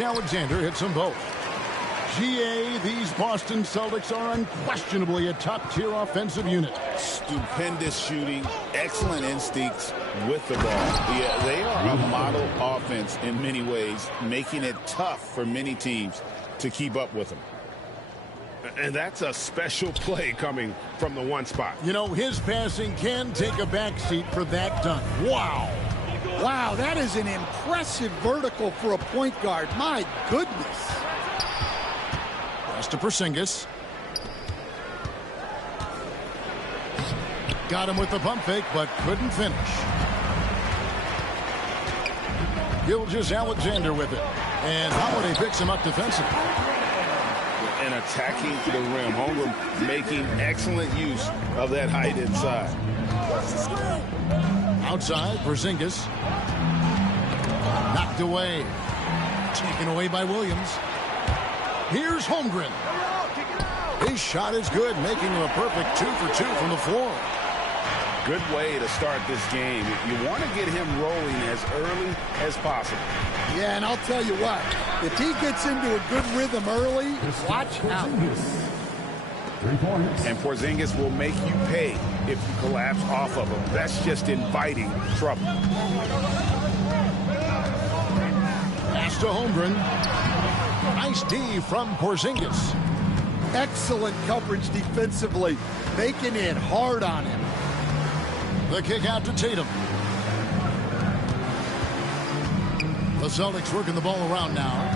Alexander hits them both. GA, these Boston Celtics are unquestionably a top-tier offensive unit. Stupendous shooting, excellent instincts with the ball. Yeah, they are a model offense in many ways, making it tough for many teams to keep up with them. And that's a special play coming from the one spot. You know, his passing can take a backseat for that dunk. Wow. Wow, that is an impressive vertical for a point guard. My goodness. Pass to Porzingis. Got him with the pump fake, but couldn't finish. Alexander with it. And Holiday picks him up defensively. And attacking the rim. Holmgren making excellent use of that height inside. Outside, Porzingis. Knocked away. Taken away by Williams. Here's Holmgren. His shot is good, making him a perfect 2 for 2 from the floor. Good way to start this game. You want to get him rolling as early as possible. Yeah, and I'll tell you what, if he gets into a good rhythm early, watch out. 3 points. And Porzingis will make you pay if you collapse off of him. That's just inviting trouble. Pass to Holmgren. Nice D from Porzingis. Excellent coverage defensively, making it hard on him. The kick out to Tatum. The Celtics working the ball around now.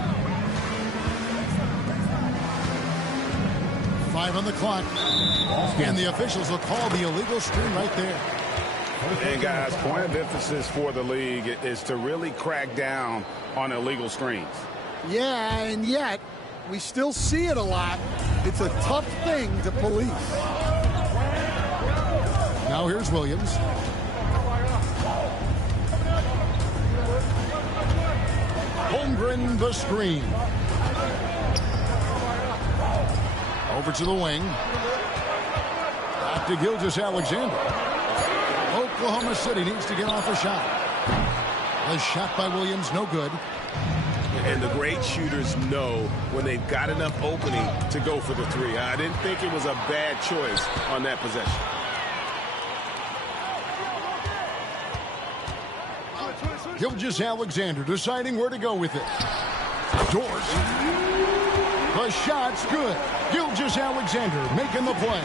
5 on the clock. And the officials will call the illegal screen right there. And guys, point of emphasis for the league is to really crack down on illegal screens. Yeah, and yet we still see it a lot. It's a tough thing to police. Now here's Williams. Holmgren the screen. Over to the wing. Back to Alexander. Oklahoma City needs to get off a shot. A shot by Williams, no good. And the great shooters know when they've got enough opening to go for the 3. I didn't think it was a bad choice on that possession. Alexander deciding where to go with it. Dort. The shot's good. Alexander making the play.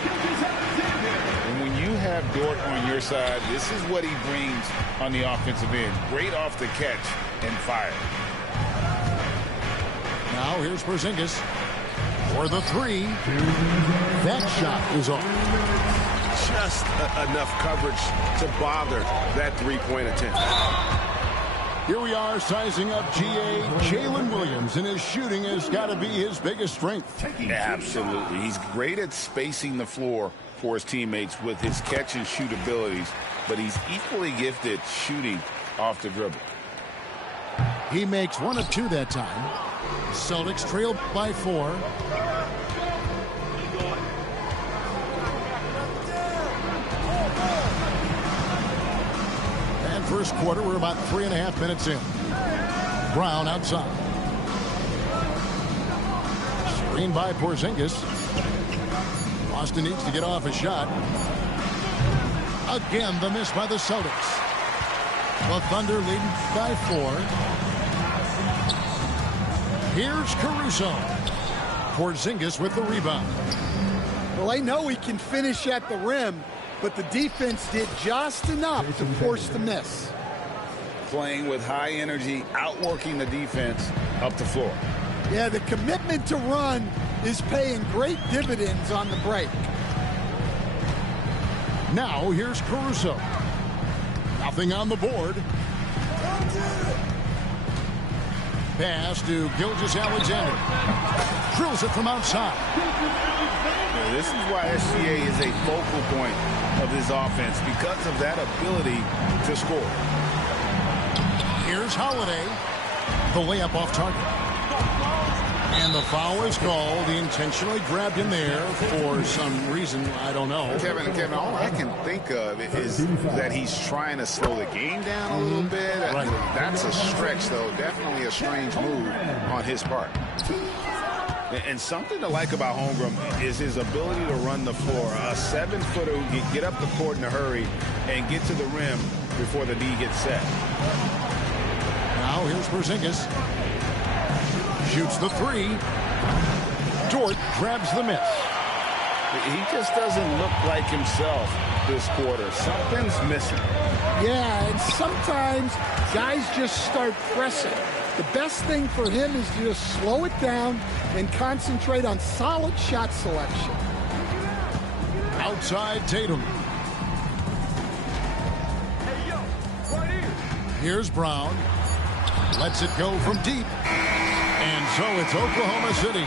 And when you have Dort on your side, this is what he brings on the offensive end. Great off the catch and fire. Now here's Porzingis for the 3. That shot is off. Just enough coverage to bother that 3-point attempt. Here we are sizing up GA. Jalen Williams, and his shooting has got to be his biggest strength. Absolutely. He's great at spacing the floor for his teammates with his catch and shoot abilities, but he's equally gifted shooting off the dribble. He makes 1 of 2 that time. Celtics trail by 4. And first quarter, we're about 3.5 minutes in. Brown outside. Screen by Porzingis. Boston needs to get off a shot. Again, the miss by the Celtics. The Thunder leading by 4. Here's Caruso. Porzingis with the rebound. Well, they know he can finish at the rim, but the defense did just enough to force the miss. Playing with high energy, outworking the defense up the floor. Yeah, the commitment to run is paying great dividends on the break. Now here's Caruso. Nothing on the board. Pass to Alexander. Drills it from outside. This is why SGA is a focal point of this offense, because of that ability to score. Here's Holiday. The layup off target. And the foul is called. He intentionally grabbed him there for some reason. I don't know. Kevin, all I can think of is that he's trying to slow the game down a little bit. Right. That's a stretch, though. Definitely a strange move on his part. And something to like about Holmgren is his ability to run the floor. A 7-footer who can get up the court in a hurry and get to the rim before the D gets set. Now here's Porzingis. Shoots the three. Dort grabs the miss. He just doesn't look like himself this quarter. Something's missing. Yeah, and sometimes guys just start pressing. The best thing for him is to just slow it down and concentrate on solid shot selection. Outside Tatum. Here's Brown. Lets it go from deep. And so it's Oklahoma City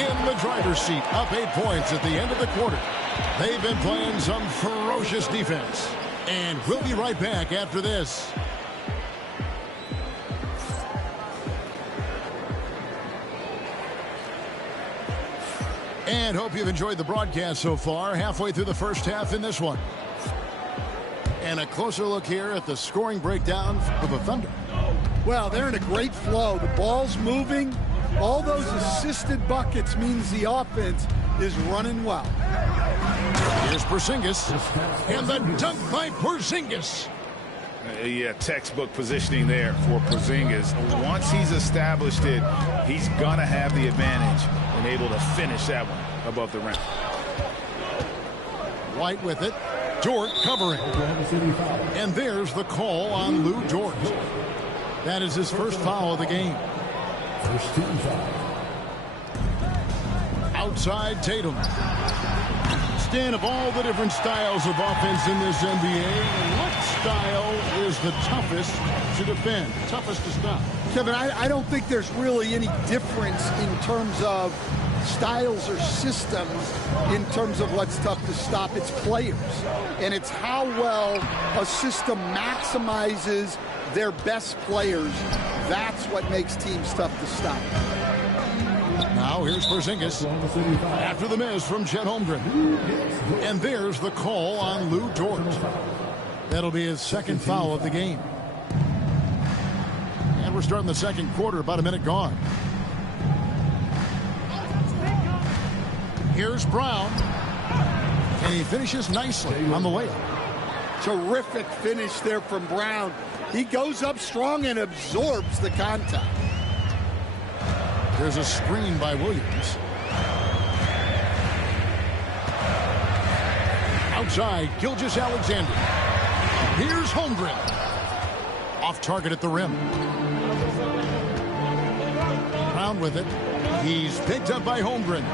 in the driver's seat, up 8 points at the end of the quarter. They've been playing some ferocious defense. And we'll be right back after this. And hope you've enjoyed the broadcast so far. Halfway through the first half in this one. And a closer look here at the scoring breakdown for the Thunder. Well, they're in a great flow. The ball's moving. All those assisted buckets means the offense is running well. Here's Porzingis. And the dunk by Porzingis. Yeah, textbook positioning there for Porzingis. Once he's established it, he's going to have the advantage and able to finish that one above the rim. White with it. Dort covering. And there's the call on Lou Dort. That is his first foul of the game. First team foul. Outside Tatum. Stan, of all the different styles of offense in this NBA, what style is the toughest to defend, toughest to stop? Kevin, I don't think there's really any difference in terms of styles or systems in terms of what's tough to stop. It's players. And it's how well a system maximizes their best players. That's what makes teams tough to stop. Now here's Porzingis after the miss from Chet Holmgren. And there's the call on Lou Dort. That'll be his second foul of the game. And we're starting the second quarter, about a minute gone. Here's Brown. And he finishes nicely on the layup. Terrific finish there from Brown. He goes up strong and absorbs the contact. There's a screen by Williams. Outside, Gilgeous-Alexander. Here's Holmgren. Off target at the rim. Brown with it. He's picked up by Holmgren.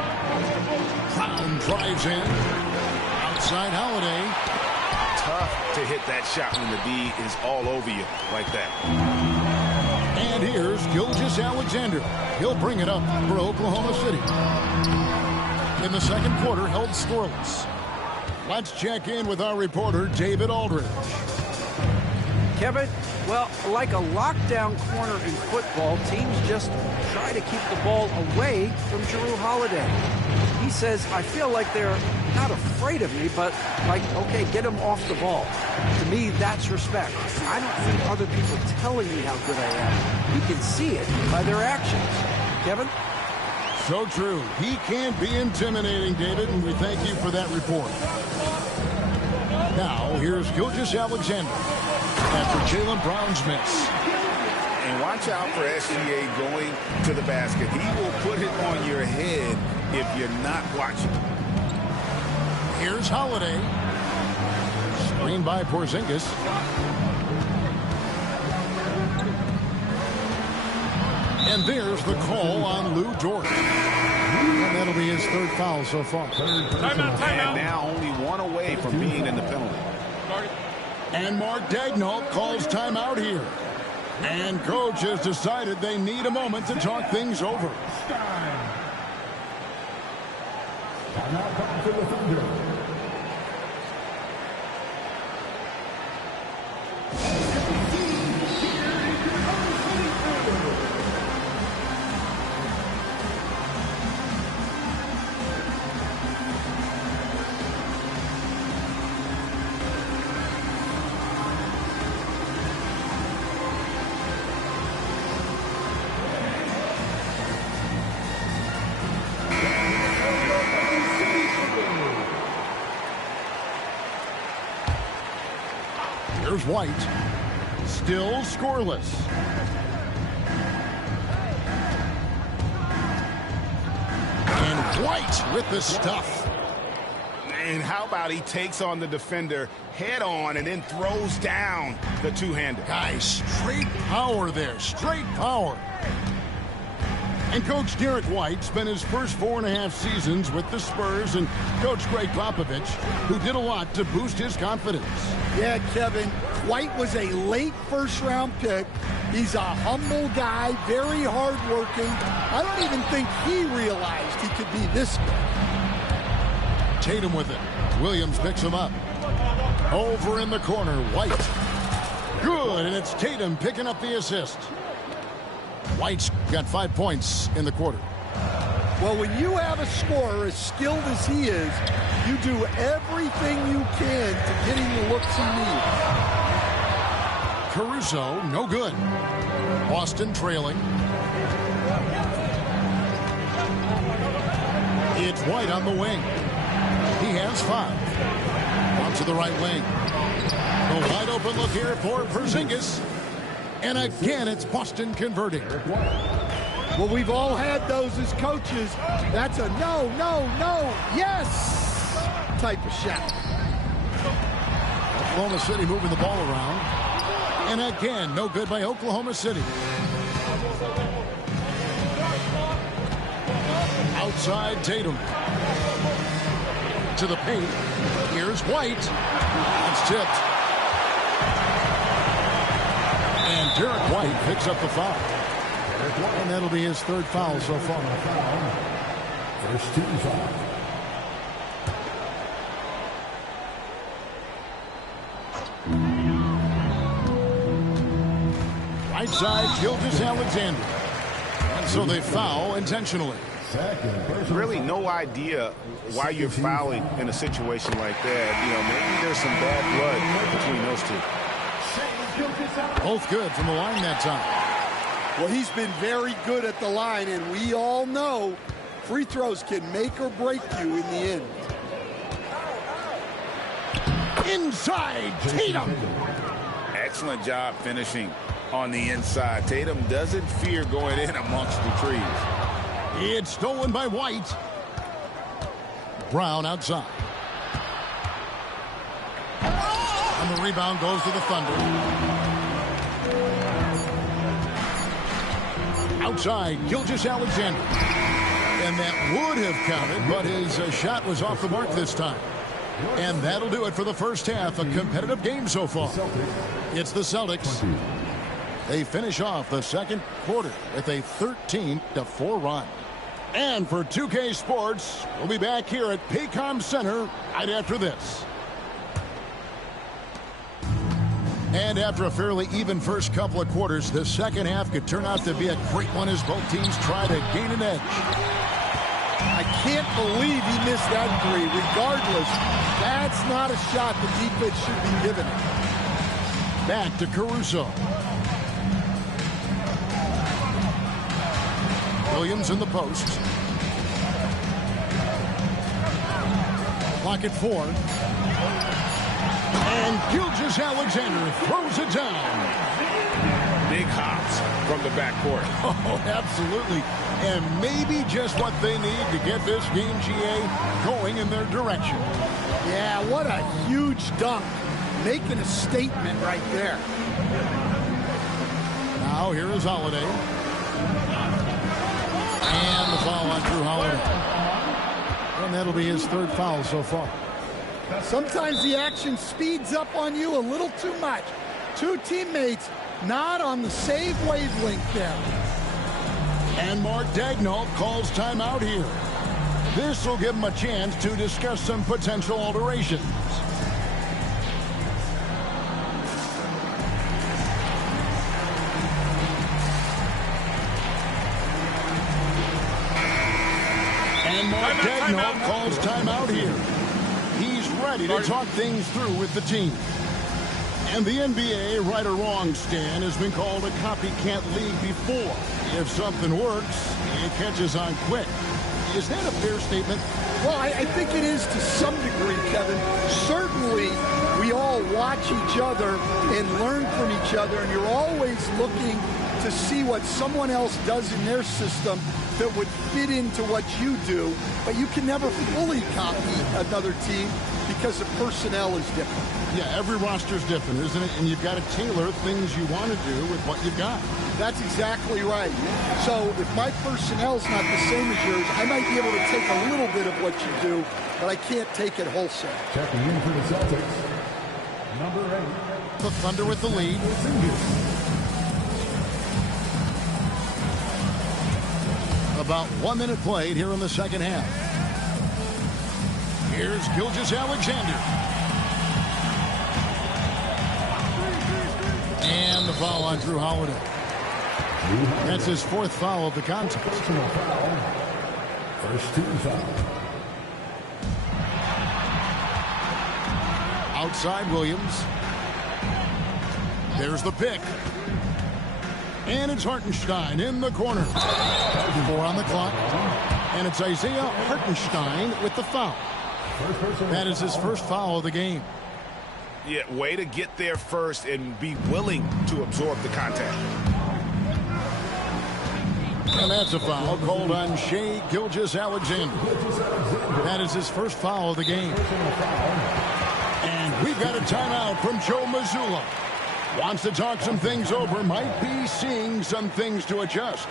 Brown drives in. Outside Holiday. Tough to hit that shot when the D is all over you like that. And here's Gilgeous-Alexander. He'll bring it up for Oklahoma City. In the second quarter, held scoreless. Let's check in with our reporter, David Aldridge. Kevin, well, like a lockdown corner in football, teams just try to keep the ball away from Jrue Holiday. He says, I feel like they're not afraid of me, but like, okay, get him off the ball. To me, that's respect. I don't need other people telling me how good I am. You can see it by their actions. Kevin? So true. He can be intimidating, David, and we thank you for that report. Now, here's Gilgeous-Alexander after Jaylen Brown's miss. And watch out for SGA going to the basket. He will put it on your head if you're not watching. Here's Holiday. Screen by Porzingis. And there's the call on Lou Dort. And that'll be his third foul so far. Timeout. And now only one away from being in the penalty. And Mark Daigneault calls timeout here. And coach has decided they need a moment to talk things over. Timeout call for the Thunder. Here's White. Still scoreless. And White with the stuff. And how about he takes on the defender head on and then throws down the two-hander. Guys, straight power there. Straight power. And Coach Derek White spent his first 4.5 seasons with the Spurs and Coach Greg Popovich, who did a lot to boost his confidence. Yeah, Kevin, White was a late first-round pick. He's a humble guy, very hardworking. I don't even think he realized he could be this good. Tatum with it. Williams picks him up. Over in the corner, White. Good, and it's Tatum picking up the assist. White's got 5 points in the quarter. Well, when you have a scorer as skilled as he is, you do everything you can to get him the looks he needs. Caruso, no good. Boston trailing. It's White on the wing. He has 5. On to the right wing. A wide open look here for Porzingis. And again, it's Boston converting. Well, we've all had those as coaches. That's a no, no, no, yes type of shot. Oklahoma City moving the ball around. And again, no good by Oklahoma City. Outside Tatum. To the paint. Here's White. It's tipped. And Derek White picks up the foul. And that'll be his 3rd foul so far. First team foul. Right side, Gilgeous-Alexander. And so they foul intentionally. Really no idea why you're fouling in a situation like that. You know, maybe there's some bad blood between those two. Both good from the line that time. Well, he's been very good at the line, and we all know free throws can make or break you in the end. Inside, Tatum. Excellent job finishing on the inside. Tatum doesn't fear going in amongst the trees. It's stolen by White. Brown outside. And the rebound goes to the Thunder. Outside, Gilgeous-Alexander. And that would have counted, but his shot was off the mark this time. And that'll do it for the first half. A competitive game so far. It's the Celtics. They finish off the second quarter with a 13-4 run. And for 2K Sports, we'll be back here at Paycom Center right after this. And after a fairly even first couple of quarters, the second half could turn out to be a great one as both teams try to gain an edge. I can't believe he missed that three. Regardless, that's not a shot the defense should be giving him. Back to Caruso. Williams in the post. Clock at 4. And Gilgeous-Alexander throws it down. Big hops from the backcourt. Oh, absolutely. And maybe just what they need to get this game, GA, going in their direction. Yeah, what a huge dunk. Making a statement right there. Now here is Holiday. And the foul on Drew Holiday. And that'll be his 3rd foul so far. Sometimes the action speeds up on you a little too much. Two teammates not on the same wavelength there. And Mark Daigneault calls timeout here. This will give him a chance to discuss some potential alterations. And Mark Daigneault calls timeout here. He's ready to talk things through with the team. And the NBA, right or wrong, Stan, has been called a copycat league before. If something works, it catches on quick. Is that a fair statement? Well, I think it is to some degree, Kevin. Certainly, we all watch each other and learn from each other, and you're always looking to see what someone else does in their system that would fit into what you do, but you can never fully copy another team because the personnel is different. Yeah, every roster is different, isn't it? And you've got to tailor things you want to do with what you've got. That's exactly right. So if my personnel's not the same as yours, I might be able to take a little bit of what you do, but I can't take it wholesale. Checking in for the Celtics, number 8. The Thunder with the lead. About 1 minute played here in the second half. Here's Gilgeous-Alexander. And the foul on Drew Holiday. That's his 4th foul of the contest. Personal foul. First team foul. Outside Williams. There's the pick. And it's Hartenstein in the corner. 4 on the clock. And it's Isaiah Hartenstein with the foul. That is his first foul of the game. Yeah, way to get there first and be willing to absorb the contact. And that's a foul called on Shai Gilgeous-Alexander. That is his first foul of the game. And we've got a timeout from Joe Mazzulla. Wants to talk some things over, might be seeing some things to adjust.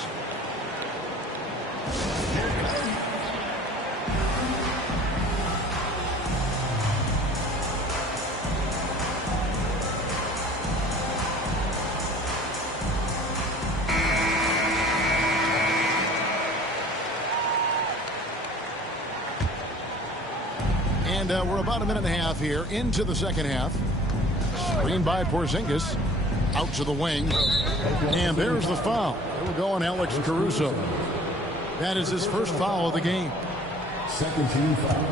And we're about a minute and a half here into the second half. Screen by Porzingis. Out to the wing. And there's the foul. It'll go on Alex Caruso. That is his first foul of the game. Second team foul.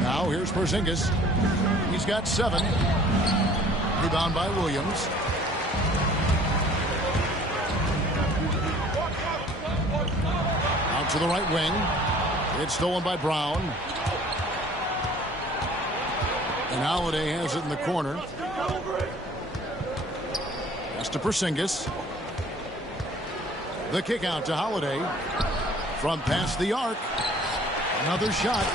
Now here's Porzingis. He's got 7. Rebound by Williams. Out to the right wing. It's stolen by Brown. And Holiday has it in the corner. Pass to Porzingis. The kick out to Holiday. From past the arc. Another shot.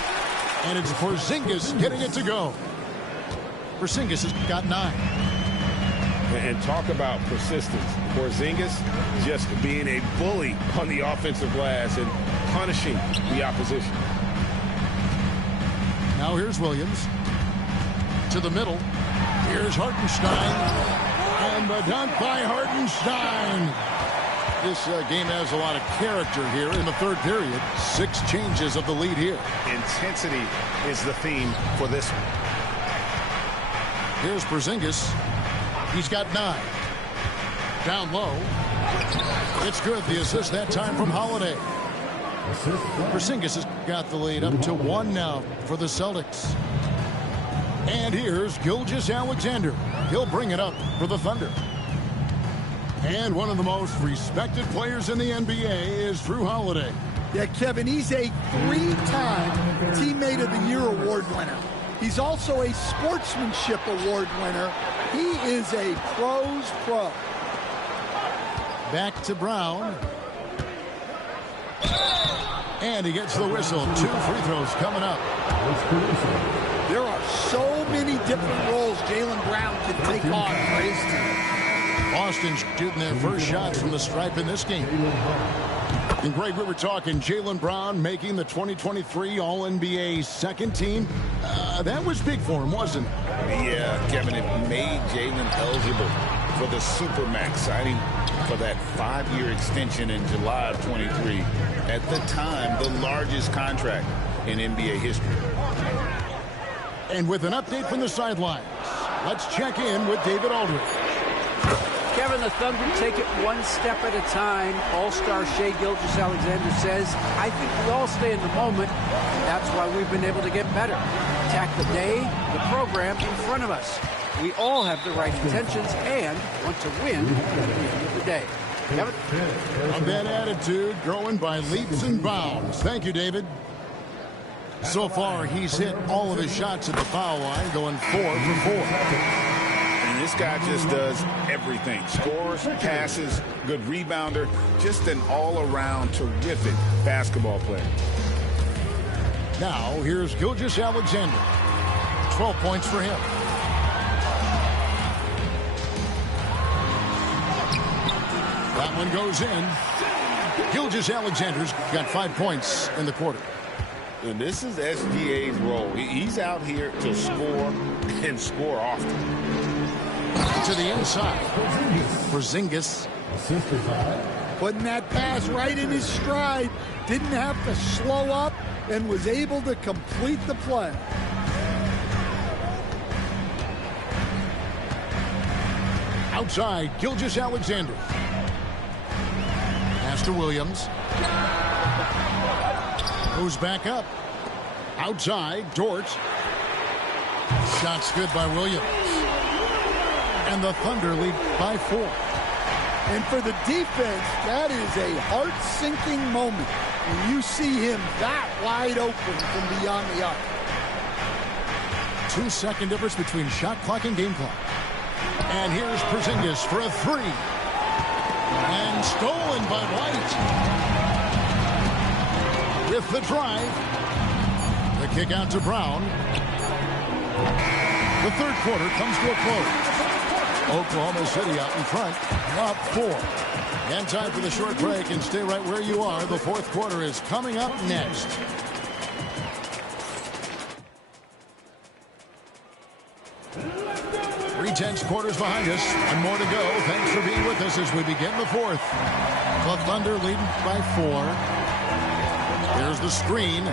And it's Porzingis getting it to go. Porzingis has got 9. And talk about persistence. Porzingis just being a bully on the offensive glass and punishing the opposition. Now here's Williams. To the middle. Here's Hartenstein. And the dunk by Hartenstein. This game has a lot of character here in the third period. 6 changes of the lead here. Intensity is the theme for this one. Here's Porzingis. He's got 9. Down low. It's good. The assist that time from Holiday. Porzingis has got the lead up to 1 now for the Celtics. And here's Gilgeous-Alexander. He'll bring it up for the Thunder. And one of the most respected players in the NBA is Drew Holiday. Yeah, Kevin, he's a 3-time Teammate of the Year award winner. He's also a Sportsmanship Award winner. He is a pro's pro. Back to Brown. And he gets the whistle. 2 free throws coming up. There are so many different roles Jaylen Brown can take on for his team. Boston's shooting their first shots from the stripe in this game. And Greg, we were talking Jaylen Brown making the 2023 All-NBA second team. That was big for him, wasn't it? Yeah, Kevin, it made Jaylen eligible for the Supermax, signing for that 5-year extension in July of 23. At the time, the largest contract in NBA history. And with an update from the sidelines, let's check in with David Aldridge. Kevin, the Thunder take it one step at a time. All-star Shai Gilgeous-Alexander says, I think we all stay in the moment. That's why we've been able to get better. Attack the day, the program in front of us. We all have the right intentions and want to win at the end of the day. Kevin? A bad attitude growing by leaps and bounds. Thank you, David. So far, he's hit all of his shots at the foul line, going 4 for 4. And this guy just does everything. Scores, passes, good rebounder, just an all-around terrific basketball player. Now, here's Gilgeous-Alexander. 12 points for him. That one goes in. Gilgeous-Alexander's got 5 points in the quarter. And this is SGA's role. He's out here to score and score often. To the inside. Porzingis. Putting that pass right in his stride. Didn't have to slow up and was able to complete the play. Outside, Gilgeous-Alexander. Pass to Williams. Goes back up. Outside, Dort. Shot's good by Williams. And the Thunder lead by 4. And for the defense, that is a heart-sinking moment when you see him that wide open from beyond the arc. 2-second difference between shot clock and game clock. And here's Porzingis for a 3. And stolen by White. With the drive. The kick out to Brown. The third quarter comes to a close. Oklahoma City out in front, up 4. And time for the short break, and stay right where you are. The fourth quarter is coming up next. 3/10 quarters behind us, and more to go. Thanks for being with us as we begin the fourth. The Thunder leading by 4. There's the screen.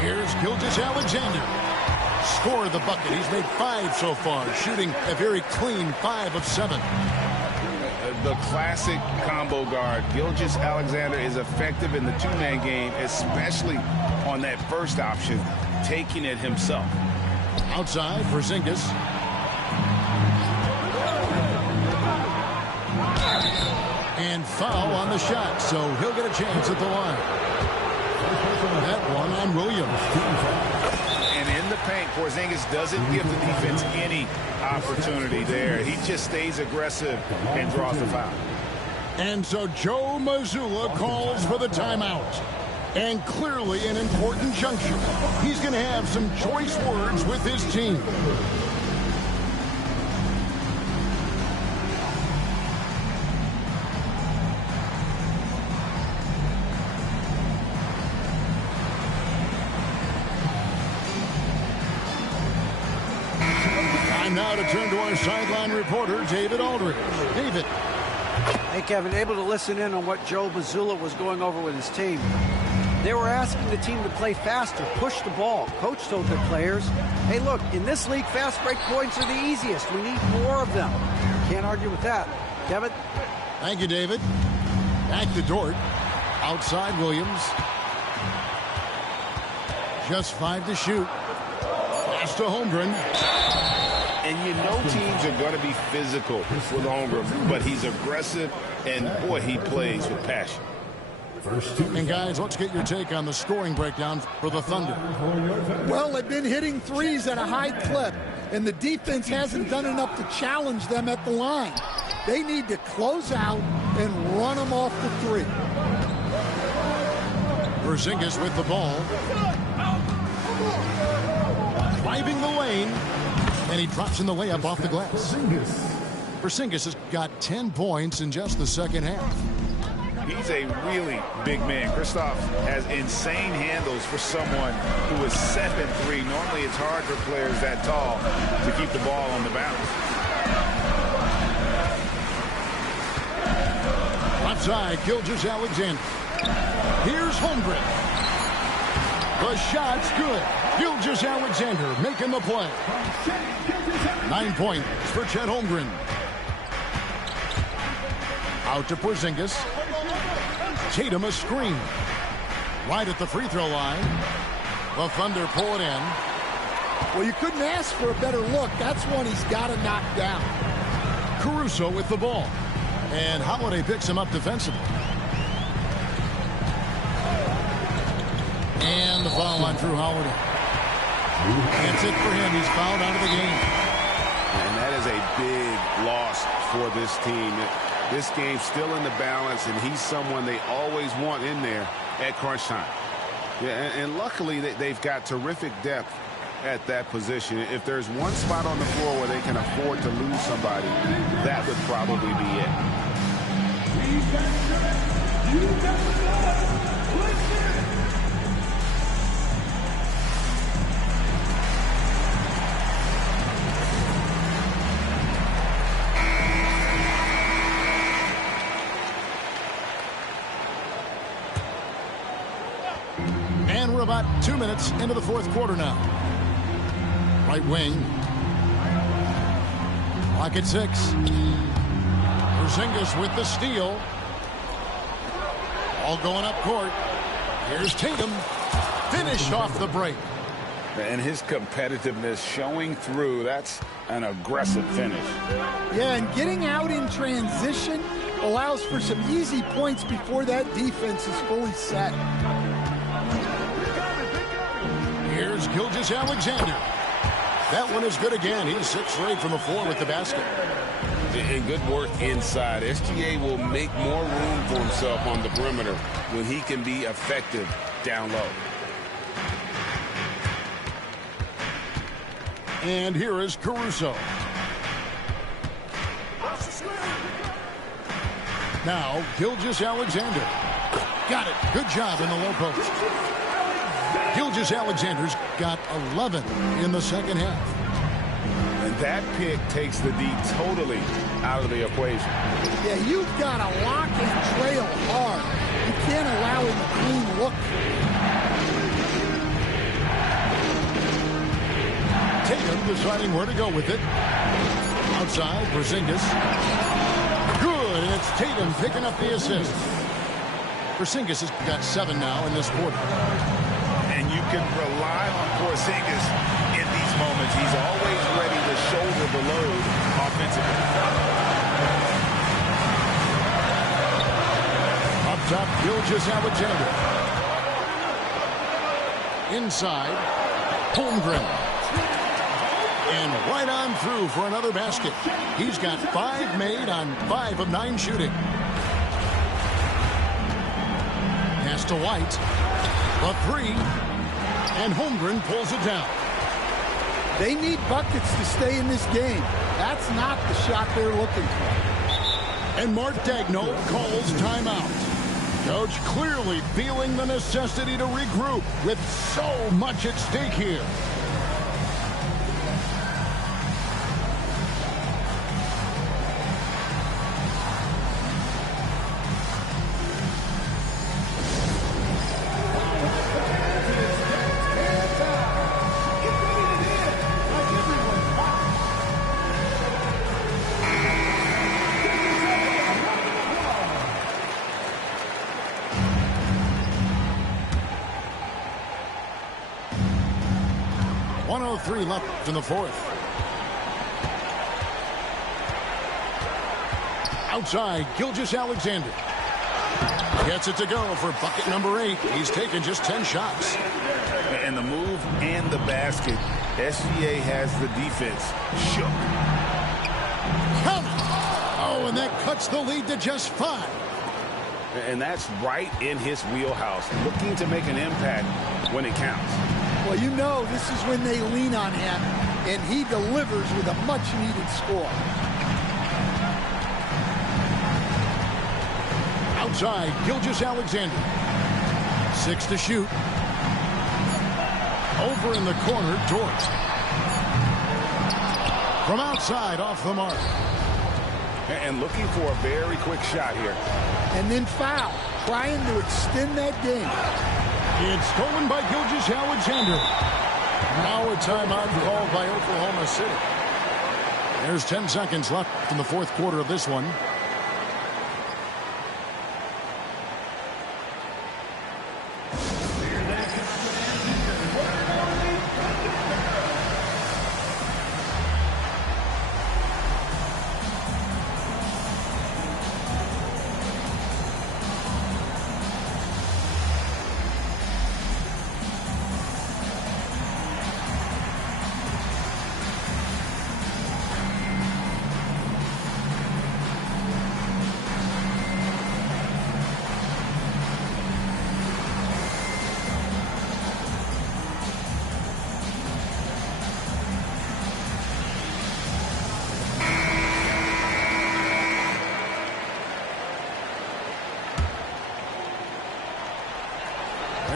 Here's Gilgeous-Alexander. Score the bucket. He's made 5 so far, shooting a very clean 5 of 7. The classic combo guard. Gilgeous-Alexander is effective in the two-man game, especially on that first option, taking it himself. Outside, Porzingis. And foul on the shot, so he'll get a chance at the line. That one on Williams. And in the paint, Porzingis doesn't give the defense any opportunity there. He just stays aggressive and draws the foul. And so Joe Mazzulla calls for the timeout. And clearly an important juncture. He's going to have some choice words with his team. Time now to turn to our sideline reporter, David Aldridge. David. Hey, Kevin, able to listen in on what Joe Mazzulla was going over with his team. They were asking the team to play faster, push the ball. Coach told their players, hey, look, in this league, fast break points are the easiest. We need more of them. Can't argue with that. Kevin? Thank you, David. Back to Dort. Outside Williams. Just 5 to shoot. Pass to Holmgren. And you know teams are going to be physical with Holmgren, but he's aggressive, and, boy, he plays with passion. And, guys, let's get your take on the scoring breakdown for the Thunder. Well, they've been hitting threes at a high clip, and the defense hasn't done enough to challenge them at the line. They need to close out and run them off the three. Porzingis with the ball. Driving the lane. And he drops in the layup off the glass. Porzingis has got 10 points in just the second half. He's a really big man. Kristoff has insane handles for someone who is 7'3". Normally it's hard for players that tall to keep the ball on the bounce. Outside, Gilgeous-Alexander. Here's Holmgren. The shot's good. Gilgeous-Alexander making the play. 9 points for Chet Holmgren. Out to Porzingis. Tatum a screen. Right at the free throw line. The Thunder pull it in. Well, you couldn't ask for a better look. That's one he's got to knock down. Caruso with the ball. And Holiday picks him up defensively. And the foul on Drew Holiday. That's it for him. He's fouled out of the game. And that is a big loss for this team. This game's still in the balance, and he's someone they always want in there at crunch time. Yeah, and luckily they've got terrific depth at that position. If there's one spot on the floor where they can afford to lose somebody, that would probably be it. And we're about 2 minutes into the fourth quarter now. Right wing. Clock at 6. Porzingis with the steal. All going up court. Here's Tatum. Finish off the break. And his competitiveness showing through. That's an aggressive finish. Yeah, and getting out in transition allows for some easy points before that defense is fully set. Here's Gilgeous-Alexander. That one is good again. He's 6 for 8 from the floor with the basket. And good work inside. SGA will make more room for himself on the perimeter when he can be effective down low. And here is Caruso. Now, Gilgeous-Alexander. Got it. Good job in the low post. Gilgeous-Alexander's got 11 in the second half. And that pick takes the D totally out of the equation. Yeah, you've got to lock and trail hard. You can't allow him a clean look. Tatum deciding where to go with it. Outside, Porzingis. Good, and it's Tatum picking up the assist. Porzingis has got 7 now in this quarter. And you can rely on Porzingis in these moments. He's always ready to shoulder the load offensively. Up top, Gilgeous-Alexander. Inside, Holmgren. And right on through for another basket. He's got 5 made on 5 of 9 shooting. Pass to White. A 3. And Holmgren pulls it down. They need buckets to stay in this game. That's not the shot they're looking for. And Mark Daigneault calls timeout. Coach clearly feeling the necessity to regroup with so much at stake here. Left in the fourth. Outside, Gilgeous-Alexander. Gets it to go for bucket number 8. He's taken just 10 shots. And the move and the basket. SGA has the defense shook. Count it. Oh, and that cuts the lead to just 5. And that's right in his wheelhouse. Looking to make an impact when it counts. Well, you know this is when they lean on him, and he delivers with a much-needed score. Outside, Gilgeous-Alexander. 6 to shoot. Over in the corner, Dort. From outside, off the mark. And looking for a very quick shot here. And then foul, trying to extend that game. It's stolen by Gilgeous-Alexander. Now a timeout called by Oklahoma City. There's 10 seconds left in the fourth quarter of this one.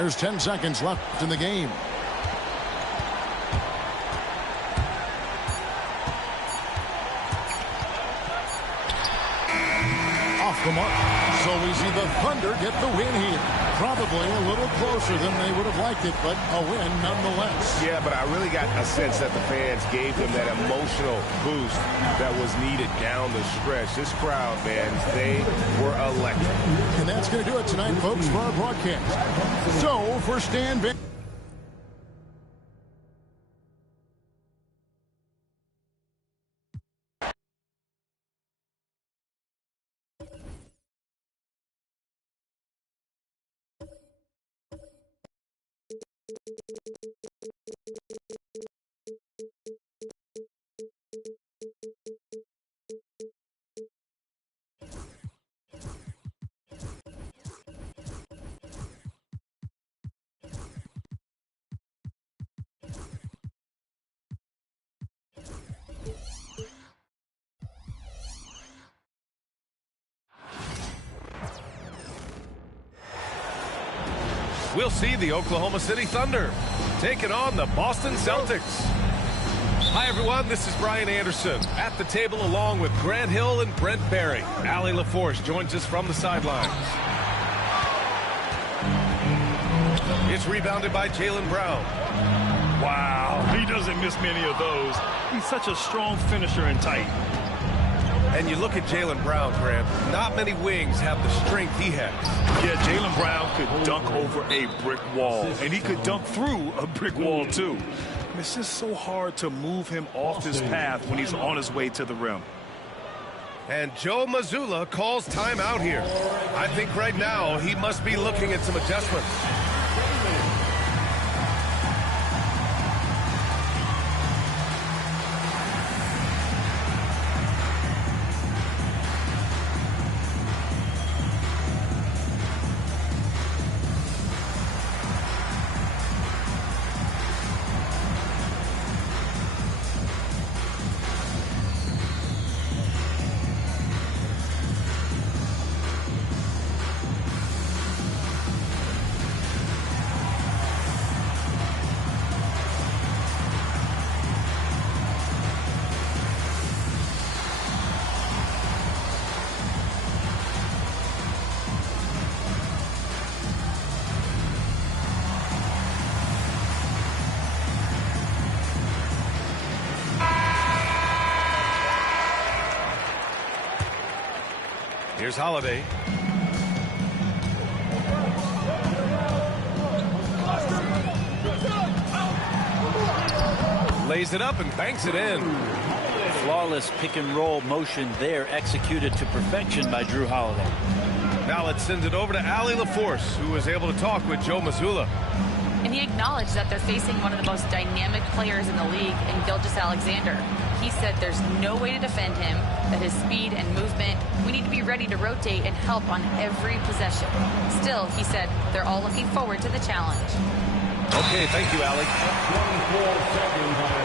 There's 10 seconds left in the game. Off the mark. So we see the Thunder get the win here. Probably a little closer than they would have liked it, but a win nonetheless. Yeah, but I really got a sense that the fans gave them that emotional boost that was needed down the stretch. This crowd, man, they were electric. And that's going to do it tonight, folks, for our broadcast. So for Stan Van... We'll see the Oklahoma City Thunder taking on the Boston Celtics. Hi, everyone. This is Brian Anderson at the table along with Grant Hill and Brent Barry. Allie LaForce joins us from the sidelines. It's rebounded by Jaylen Brown. Wow, he doesn't miss many of those. He's such a strong finisher and tight. And you look at Jaylen Brown, Grant, not many wings have the strength he has. Yeah, Jaylen Brown could dunk over a brick wall, and he could dunk through a brick wall, too. It's just so hard to move him off his path when he's on his way to the rim. And Joe Mazzulla calls timeout here. I think right now he must be looking at some adjustments. Here's Holiday. Lays it up and banks it in. Flawless pick and roll motion there, executed to perfection by Jrue Holiday. Now let's send it over to Allie LaForce, who was able to talk with Joe Mazzulla. And he acknowledged that they're facing one of the most dynamic players in the league in Gilgeous-Alexander. He said there's no way to defend him, that his speed and movement, we need to be ready to rotate and help on every possession. Still, he said they're all looking forward to the challenge. Okay, thank you, Allie.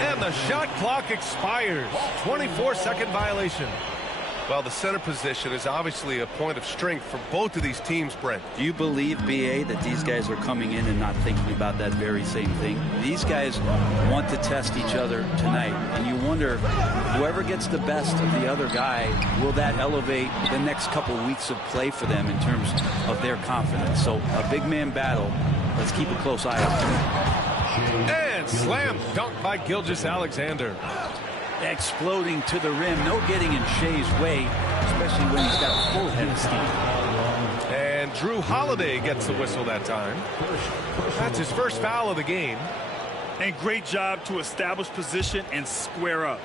And the shot clock expires. 24-second violation. Well, the center position is obviously a point of strength for both of these teams, Brent. Do you believe, BA, that these guys are coming in and not thinking about that very same thing? These guys want to test each other tonight, and you wonder, whoever gets the best of the other guy, will that elevate the next couple weeks of play for them in terms of their confidence? So a big man battle. Let's keep a close eye on it. And slam dunk by Gilgeous-Alexander. Exploding to the rim. No getting in Shea's way, especially when he's got a full head of steam. And Jrue Holiday gets the whistle that time. That's his first foul of the game. And great job to establish position and square up.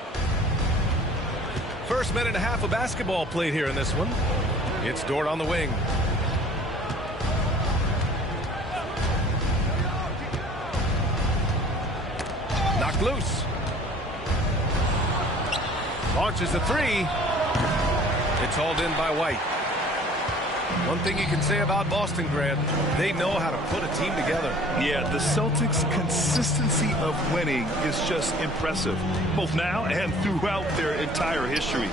First minute and a half of basketball played here in this one. It's Dort on the wing. Knocked loose. Launches a three. It's hauled in by White. One thing you can say about Boston, Grant, they know how to put a team together. Yeah, the Celtics' consistency of winning is just impressive, both now and throughout their entire history.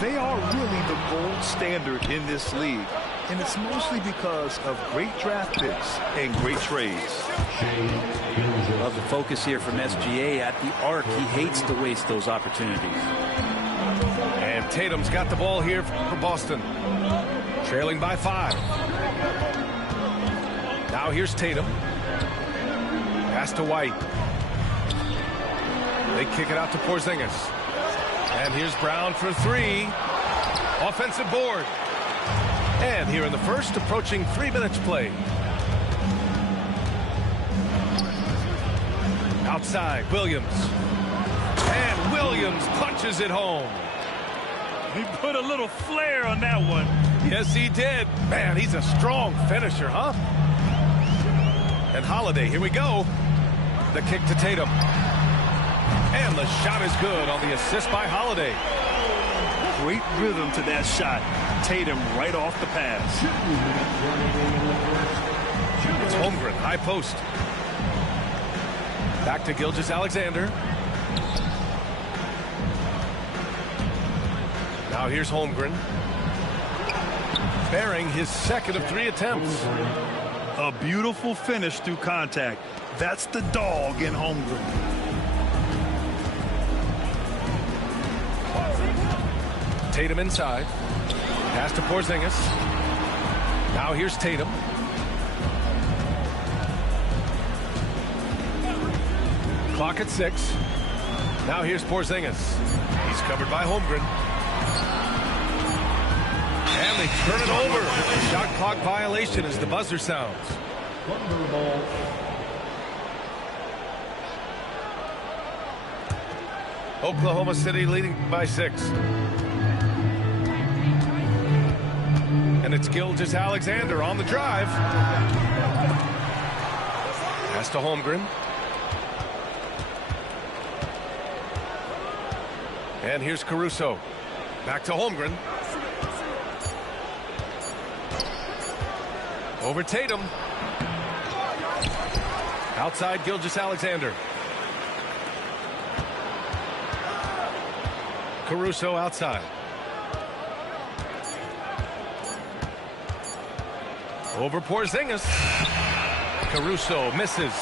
They are really the gold standard in this league. And it's mostly because of great draft picks and great trades. Love the focus here from SGA at the arc. He hates to waste those opportunities. And Tatum's got the ball here for Boston. Trailing by 5. Now here's Tatum. Pass to White. They kick it out to Porzingis. And here's Brown for 3. Offensive board. And here in the first, approaching 3 minutes played. Outside, Williams. And Williams punches it home. He put a little flair on that one. Yes, he did. Man, he's a strong finisher, huh? And Holiday, here we go. The kick to Tatum. And the shot is good on the assist by Holiday. Great rhythm to that shot. Tatum right off the pass. It's Holmgren, high post. Back to Gilgeous-Alexander. Now here's Holmgren. Bearing his second of 3 attempts. A beautiful finish through contact. That's the dog in Holmgren. Tatum inside. Pass to Porzingis. Now here's Tatum. Clock at 6. Now here's Porzingis. He's covered by Holmgren. And they turn it over. Shot clock violation as the buzzer sounds. Oklahoma City leading by 6. And it's Gilgeous-Alexander on the drive. Pass to Holmgren. And here's Caruso. Back to Holmgren. Over Tatum. Outside Gilgeous-Alexander. Caruso outside. Over Porzingis. Caruso misses.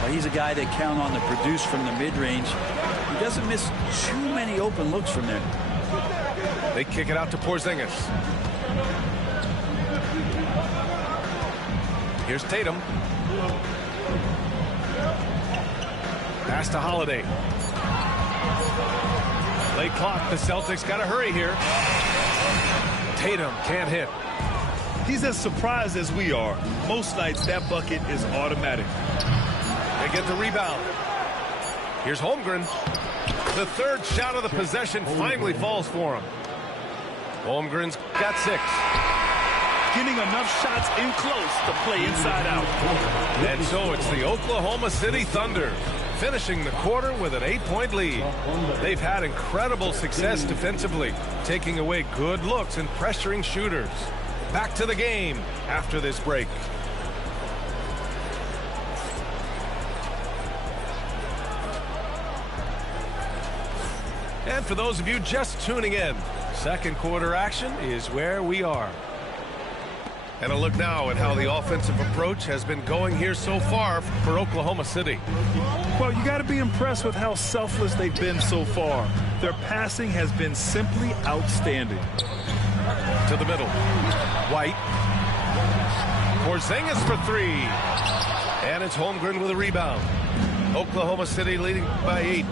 Well, he's a guy they count on to produce from the mid-range. He doesn't miss too many open looks from there. They kick it out to Porzingis. Here's Tatum. Pass to Holiday. Late clock. The Celtics got to hurry here. Tatum can't hit. He's as surprised as we are. Most nights that bucket is automatic. They get the rebound. Here's Holmgren. The third shot of the possession finally falls for him. Holmgren's got 6. Getting enough shots in close to play inside out. And so it's the Oklahoma City Thunder finishing the quarter with an 8-point lead. They've had incredible success defensively, taking away good looks and pressuring shooters. Back to the game after this break. And for those of you just tuning in, second quarter action is where we are. And a look now at how the offensive approach has been going here so far for Oklahoma City. Well, you got to be impressed with how selfless they've been so far. Their passing has been simply outstanding. To the middle. White. Porzingis for 3. And it's Holmgren with a rebound. Oklahoma City leading by 8.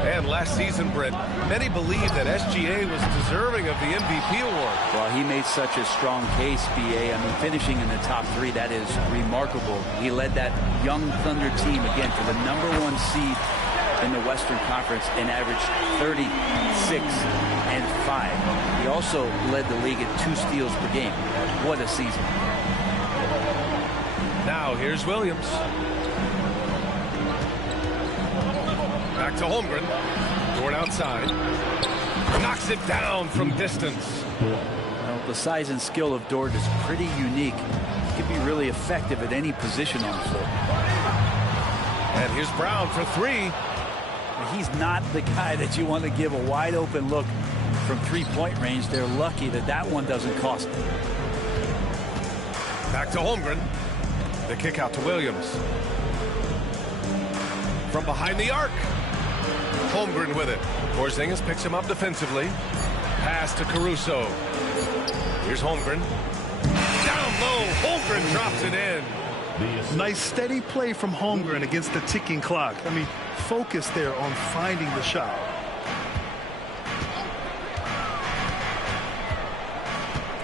And last season, Brent, many believe that SGA was deserving of the MVP award. Well, he made such a strong case, BA. I mean, finishing in the top 3, that is remarkable. He led that young Thunder team, again, to the #1 seed in the Western Conference and averaged 36 and 5. He also led the league at 2 steals per game. What a season. Now, here's Williams. Back to Holmgren. Dort outside. Knocks it down from distance. Well, the size and skill of Dort is pretty unique. He can be really effective at any position on the floor. And here's Brown for 3. He's not the guy that you want to give a wide open look from 3-point range. They're lucky that that one doesn't cost them. Back to Holmgren. The kick out to Williams. From behind the arc. Holmgren with it. Porzingis picks him up defensively. Pass to Caruso. Here's Holmgren. Down low. Holmgren drops it in. Nice steady play from Holmgren against the ticking clock. I mean, focus there on finding the shot.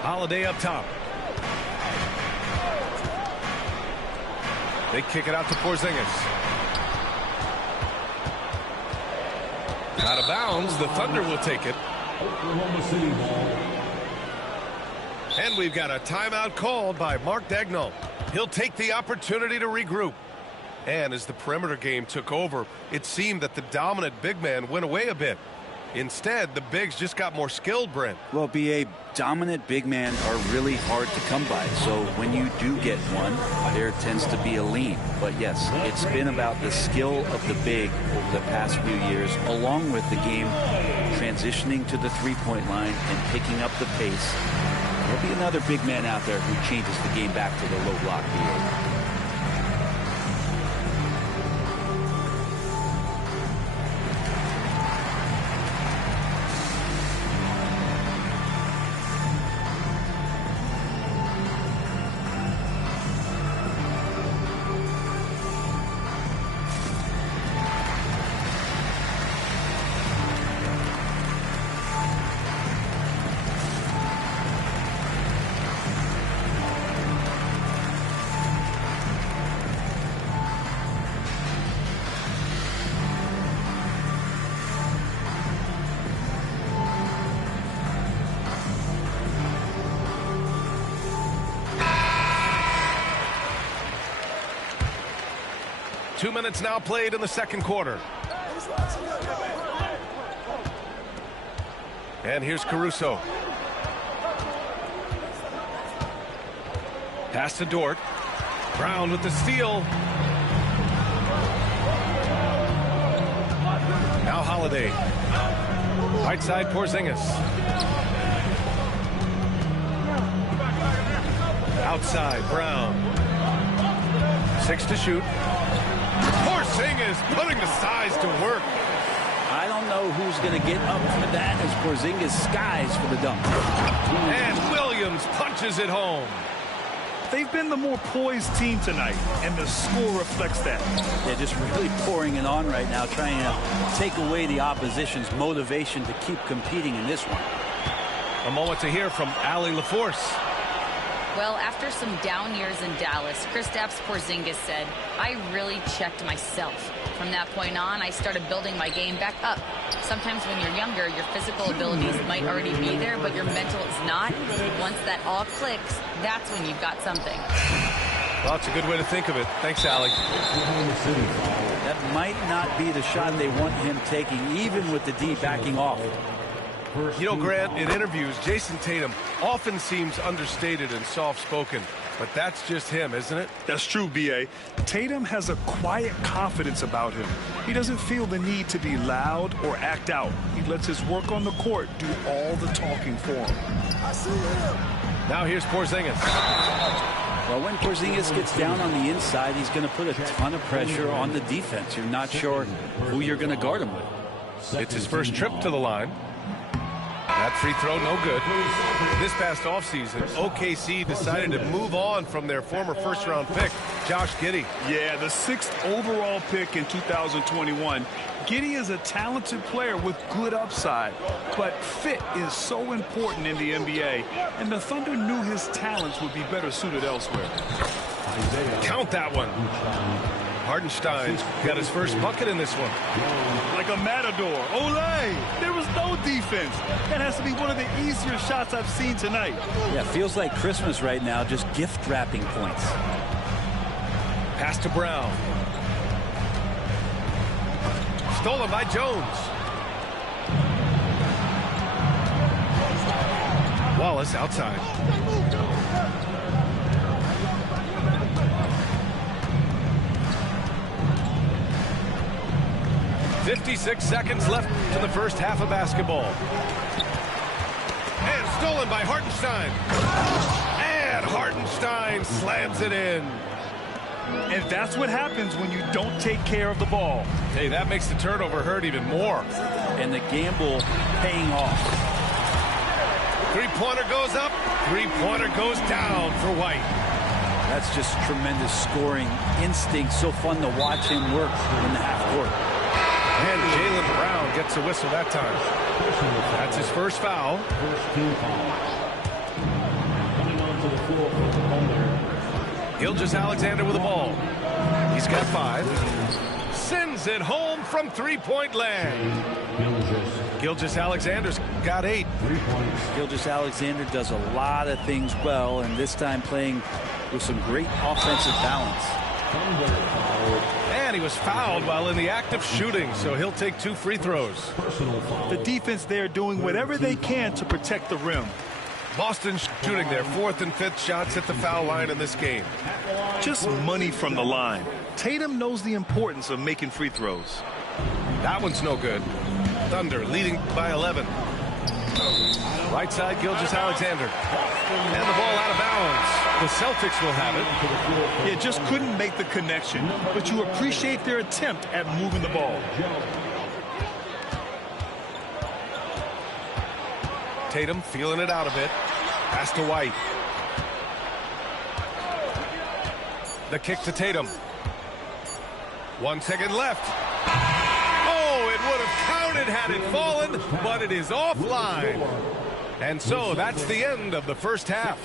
Holiday up top. They kick it out to Porzingis. Out of bounds. The Thunder will take it. Oklahoma City ball. And we've got a timeout called by Mark Daigneault. He'll take the opportunity to regroup. And as the perimeter game took over, it seemed that the dominant big man went away a bit. Instead, the bigs just got more skilled, Brent. Well, BA, dominant big men are really hard to come by. So when you do get one, there tends to be a lean. But yes, it's been about the skill of the big over the past few years, along with the game transitioning to the three-point line and picking up the pace. There'll be another big man out there who changes the game back to the low block, BA. 2 minutes now played in the second quarter. And here's Caruso. Pass to Dort. Brown with the steal. Now Holiday. Right side Porzingis. Outside Brown. 6 to shoot. Porzingis putting the size to work. I don't know who's going to get up for that as Porzingis skies for the dunk. And Williams punches it home. They've been the more poised team tonight, and the score reflects that. They're just really pouring it on right now, trying to take away the opposition's motivation to keep competing in this one. A moment to hear from Allie LaForce. Well, after some down years in Dallas, Kristaps Porzingis said, I really checked myself. From that point on, I started building my game back up. Sometimes when you're younger, your physical abilities might already be there, but your mental is not. Once that all clicks, that's when you've got something. Well, it's a good way to think of it. Thanks, Allie. That might not be the shot they want him taking, even with the D backing off. You know, Grant, in interviews, Jason Tatum often seems understated and soft-spoken, but that's just him, isn't it? That's true, B.A. Tatum has a quiet confidence about him. He doesn't feel the need to be loud or act out. He lets his work on the court do all the talking for him. I see him. Now here's Porzingis. Well, when Porzingis gets down on the inside, he's going to put a ton of pressure on the defense. You're not sure who you're going to guard him with. It's his first trip to the line. That free throw, no good. This past offseason, OKC decided to move on from their former first-round pick, Josh Giddey. Yeah, the 6th overall pick in 2021. Giddey is a talented player with good upside, but fit is so important in the NBA, and the Thunder knew his talents would be better suited elsewhere. Count that one. Hardenstein got his first bucket in this one. Like a matador. Olay! There was no defense. That has to be one of the easier shots I've seen tonight. Yeah, feels like Christmas right now, just gift wrapping points. Pass to Brown. Stolen by Jones. Wallace outside. "56 seconds left to the first half of basketball. And stolen by Hartenstein. And Hartenstein slams it in. And that's what happens when you don't take care of the ball. Hey, that makes the turnover hurt even more. And the gamble paying off. Three-pointer goes up. Three-pointer goes down for White. That's just tremendous scoring instinct. So fun to watch him work in the half court. And Jaylen Brown gets a whistle that time. That's his first foul. Gilgeous-Alexander with the ball. He's got 5. Sends it home from three-point land. Gilgeous-Alexander's got 8. Gilgeous-Alexander does a lot of things well, and this time playing with some great offensive balance. And he was fouled while in the act of shooting, so he'll take 2 free throws. The defense there doing whatever they can to protect the rim. Boston shooting their 4th and 5th shots at the foul line in this game. Just money from the line. Tatum knows the importance of making free throws. That one's no good. Thunder leading by 11. Right side, Gilgeous-Alexander. And the ball out of bounds. The Celtics will have it. Yeah, just couldn't make the connection, but you appreciate their attempt at moving the ball. Tatum feeling it out a bit. Pass to White. The kick to Tatum. 1 second left. Oh, it would have counted had it fallen, but it is offline. And so that's the end of the first half.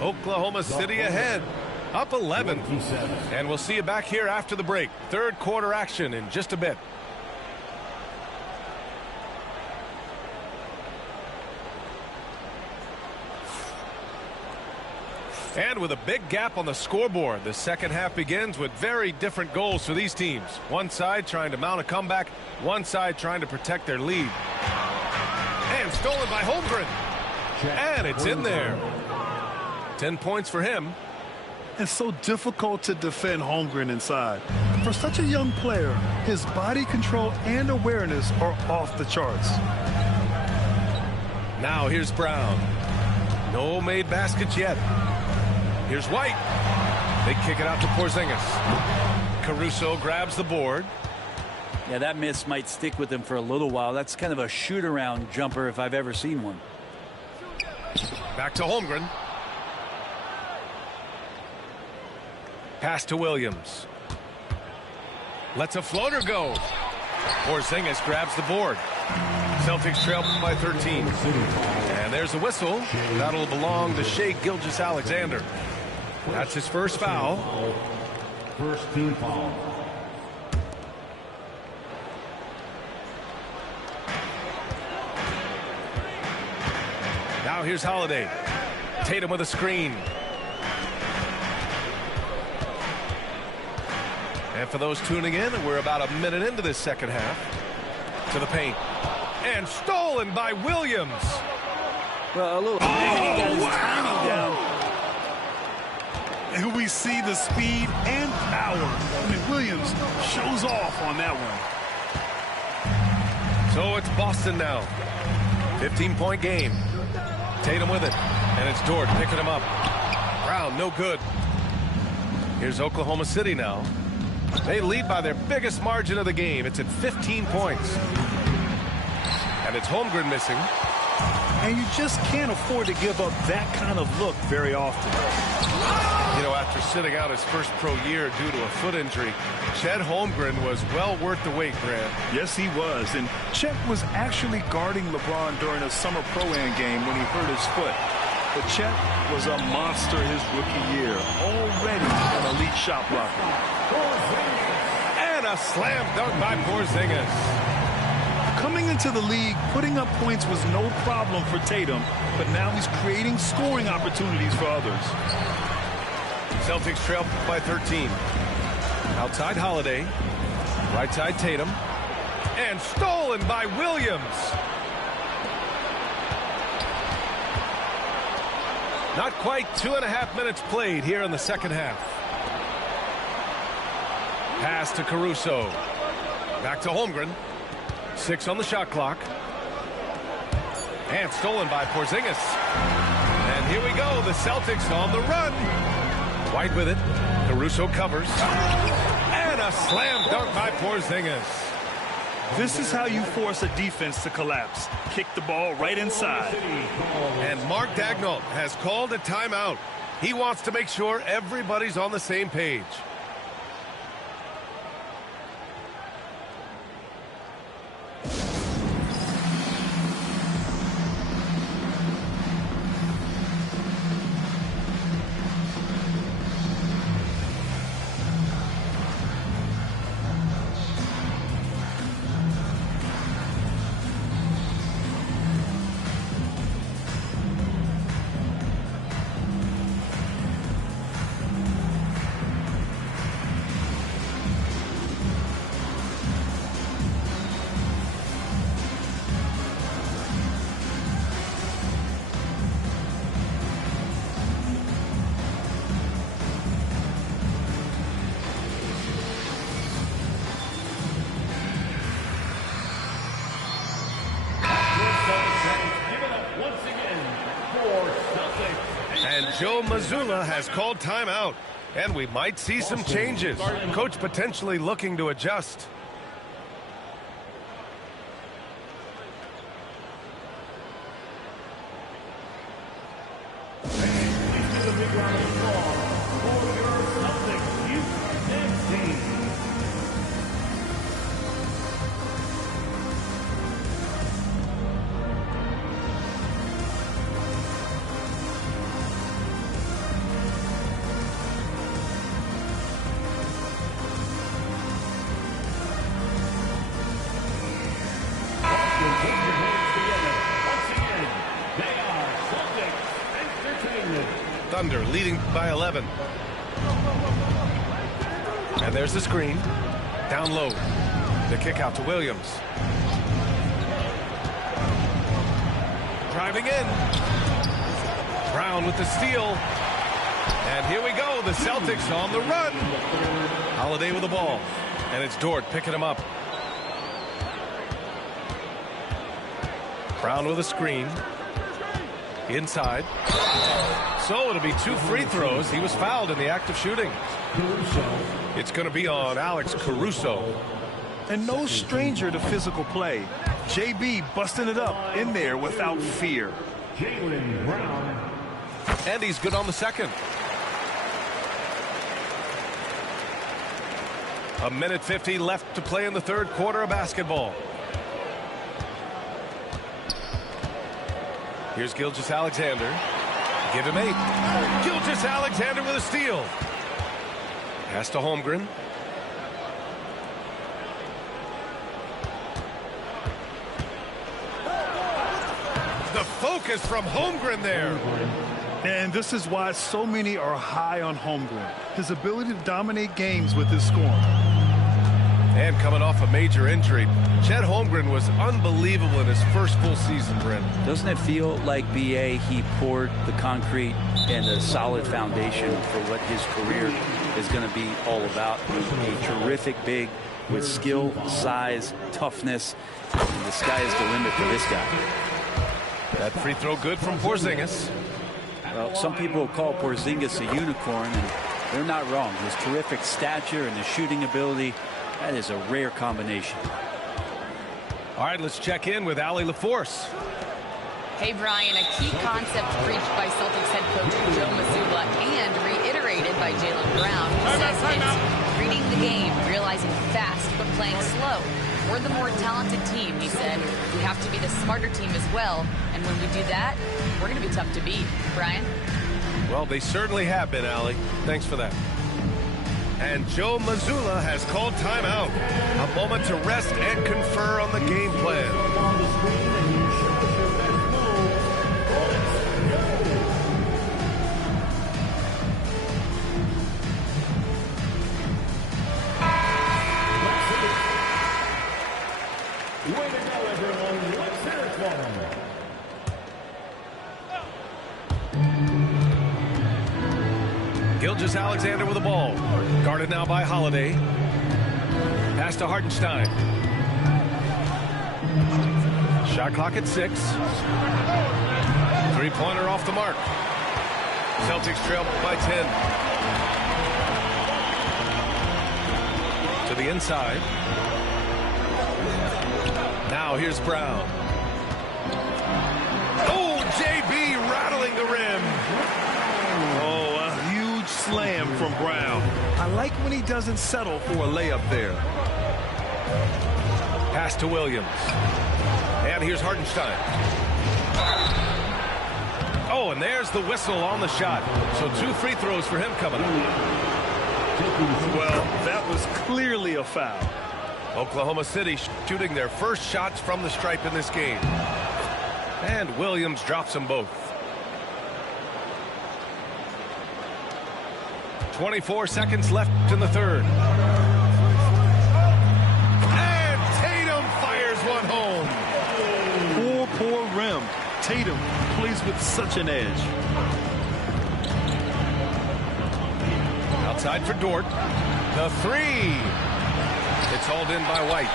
Oklahoma City ahead, up 11. And we'll see you back here after the break. Third quarter action in just a bit. And with a big gap on the scoreboard, the second half begins with very different goals for these teams. One side trying to mount a comeback, one side trying to protect their lead. And stolen by Holmgren. And it's in there. 10 points for him. It's so difficult to defend Holmgren inside. For such a young player, his body control and awareness are off the charts. Now here's Brown. No made baskets yet. Here's White. They kick it out to Porzingis. Caruso grabs the board. Yeah, that miss might stick with him for a little while. That's kind of a shoot-around jumper if I've ever seen one. Back to Holmgren. Pass to Williams. Lets a floater go. Porzingis grabs the board. Celtics trail by 13. And there's a whistle. That'll belong to Shai Gilgeous-Alexander. That's his first foul. First team foul. Now here's Holiday. Tatum with a screen. And for those tuning in, we're about a minute into this second half. To the paint. And stolen by Williams. Well, a little. He got his timing down. And we see the speed and power. I mean, Williams shows off on that one. So it's Boston now. 15-point game. Tatum with it. And it's Dort picking him up. Brown, no good. Here's Oklahoma City now. They lead by their biggest margin of the game. It's at 15 points. And it's Holmgren missing. And you just can't afford to give up that kind of look very often. You know, after sitting out his first pro year due to a foot injury, Chet Holmgren was well worth the wait, Grant. Yes, he was. And Chet was actually guarding LeBron during a summer pro-am game when he hurt his foot. But Chet was a monster his rookie year, already an elite shot blocker. And a slam dunk by Porzingis. Coming into the league, putting up points was no problem for Tatum, but now he's creating scoring opportunities for others. Celtics trail by 13. Outside Holiday. Right side Tatum. And stolen by Williams. Not quite 2.5 minutes played here in the second half. Pass to Caruso. Back to Holmgren. 6 on the shot clock. And stolen by Porzingis. And And here we go. The Celtics on the run. White with it. Caruso covers. And a slam dunk by Porzingis. This is how you force a defense to collapse. Kick the ball right inside. And Mark Daigneault has called a timeout. He wants to make sure everybody's on the same page. And Joe Mazzulla has called timeout. And we might see some changes. Coach potentially looking to adjust. Thunder leading by 11. And there's the screen. Down low. The kick out to Williams. Driving in. Brown with the steal. And here we go. The Celtics on the run. Holiday with the ball. And it's Dort picking him up. Brown with a screen. Inside. So it'll be 2 free throws. He was fouled in the act of shooting. It's going to be on Alex Caruso. And no stranger to physical play. JB busting it up in there without fear. And he's good on the second. A minute 50 left to play in the third quarter of basketball. Here's Gilgeous-Alexander. Give him 8. Gilgeous-Alexander with a steal. Pass to Holmgren. The focus from Holmgren there. And this is why so many are high on Holmgren. His ability to dominate games with his scoring. And coming off a major injury, Chet Holmgren was unbelievable in his first full season, Brent. Doesn't it feel like BA, he poured the concrete and a solid foundation for what his career is going to be all about? A terrific big with skill, size, toughness. And the sky is the limit for this guy. That free throw good from Porzingis. Well, some people call Porzingis a unicorn, and they're not wrong. His terrific stature and his shooting ability, that is a rare combination. All right, let's check in with Allie LaForce. Hey, Brian, a key concept preached by Celtics head coach Joe Mazzulla and reiterated by Jaylen Brown, who says it's reading the game, realizing fast but playing slow. We're the more talented team, he said. We have to be the smarter team as well, and when we do that, we're going to be tough to beat. Brian? Well, they certainly have been, Allie. Thanks for that. And Joe Mazzulla has called timeout. A moment to rest and confer on the game plan. Way to go, everyone. Let's hear it for him. Gilgeous-Alexander with the ball. Guarded now by Holiday. Pass to Hartenstein. Shot clock at 6. Three-pointer off the mark. Celtics trail by 10. To the inside. Now here's Brown. Oh, JB rattling the rim. Oh, a huge slam from Brown. I like when he doesn't settle for a layup there. Pass to Williams. And here's Hartenstein. Oh, and there's the whistle on the shot. So 2 free throws for him coming up. Well, that was clearly a foul. Oklahoma City shooting their first shots from the stripe in this game. And Williams drops them both. 24 seconds left in the third. And Tatum fires one home. Poor rim. Tatum plays with such an edge. Outside for Dort. The 3. It's hauled in by White.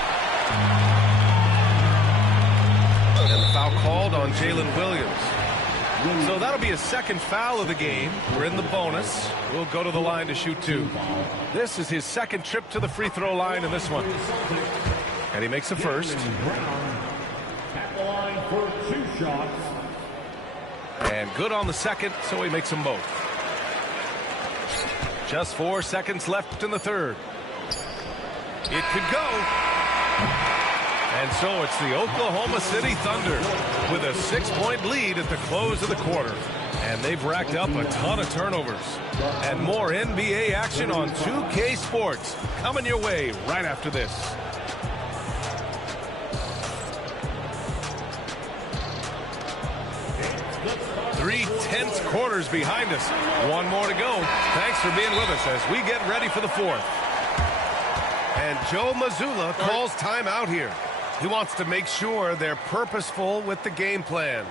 And the foul called on Jalen Williams. So that'll be a second foul of the game. We're in the bonus. We'll go to the line to shoot 2. This is his second trip to the free throw line in this one. And he makes the first. At the line for 2 shots. And good on the second, so he makes them both. Just 4 seconds left in the third. It could go. And so it's the Oklahoma City Thunder with a 6-point lead at the close of the quarter. And they've racked up a ton of turnovers. And more NBA action on 2K Sports coming your way right after this. Three tense quarters behind us. One more to go. Thanks for being with us as we get ready for the fourth. And Joe Mazzulla calls timeout here. He wants to make sure they're purposeful with the game plan.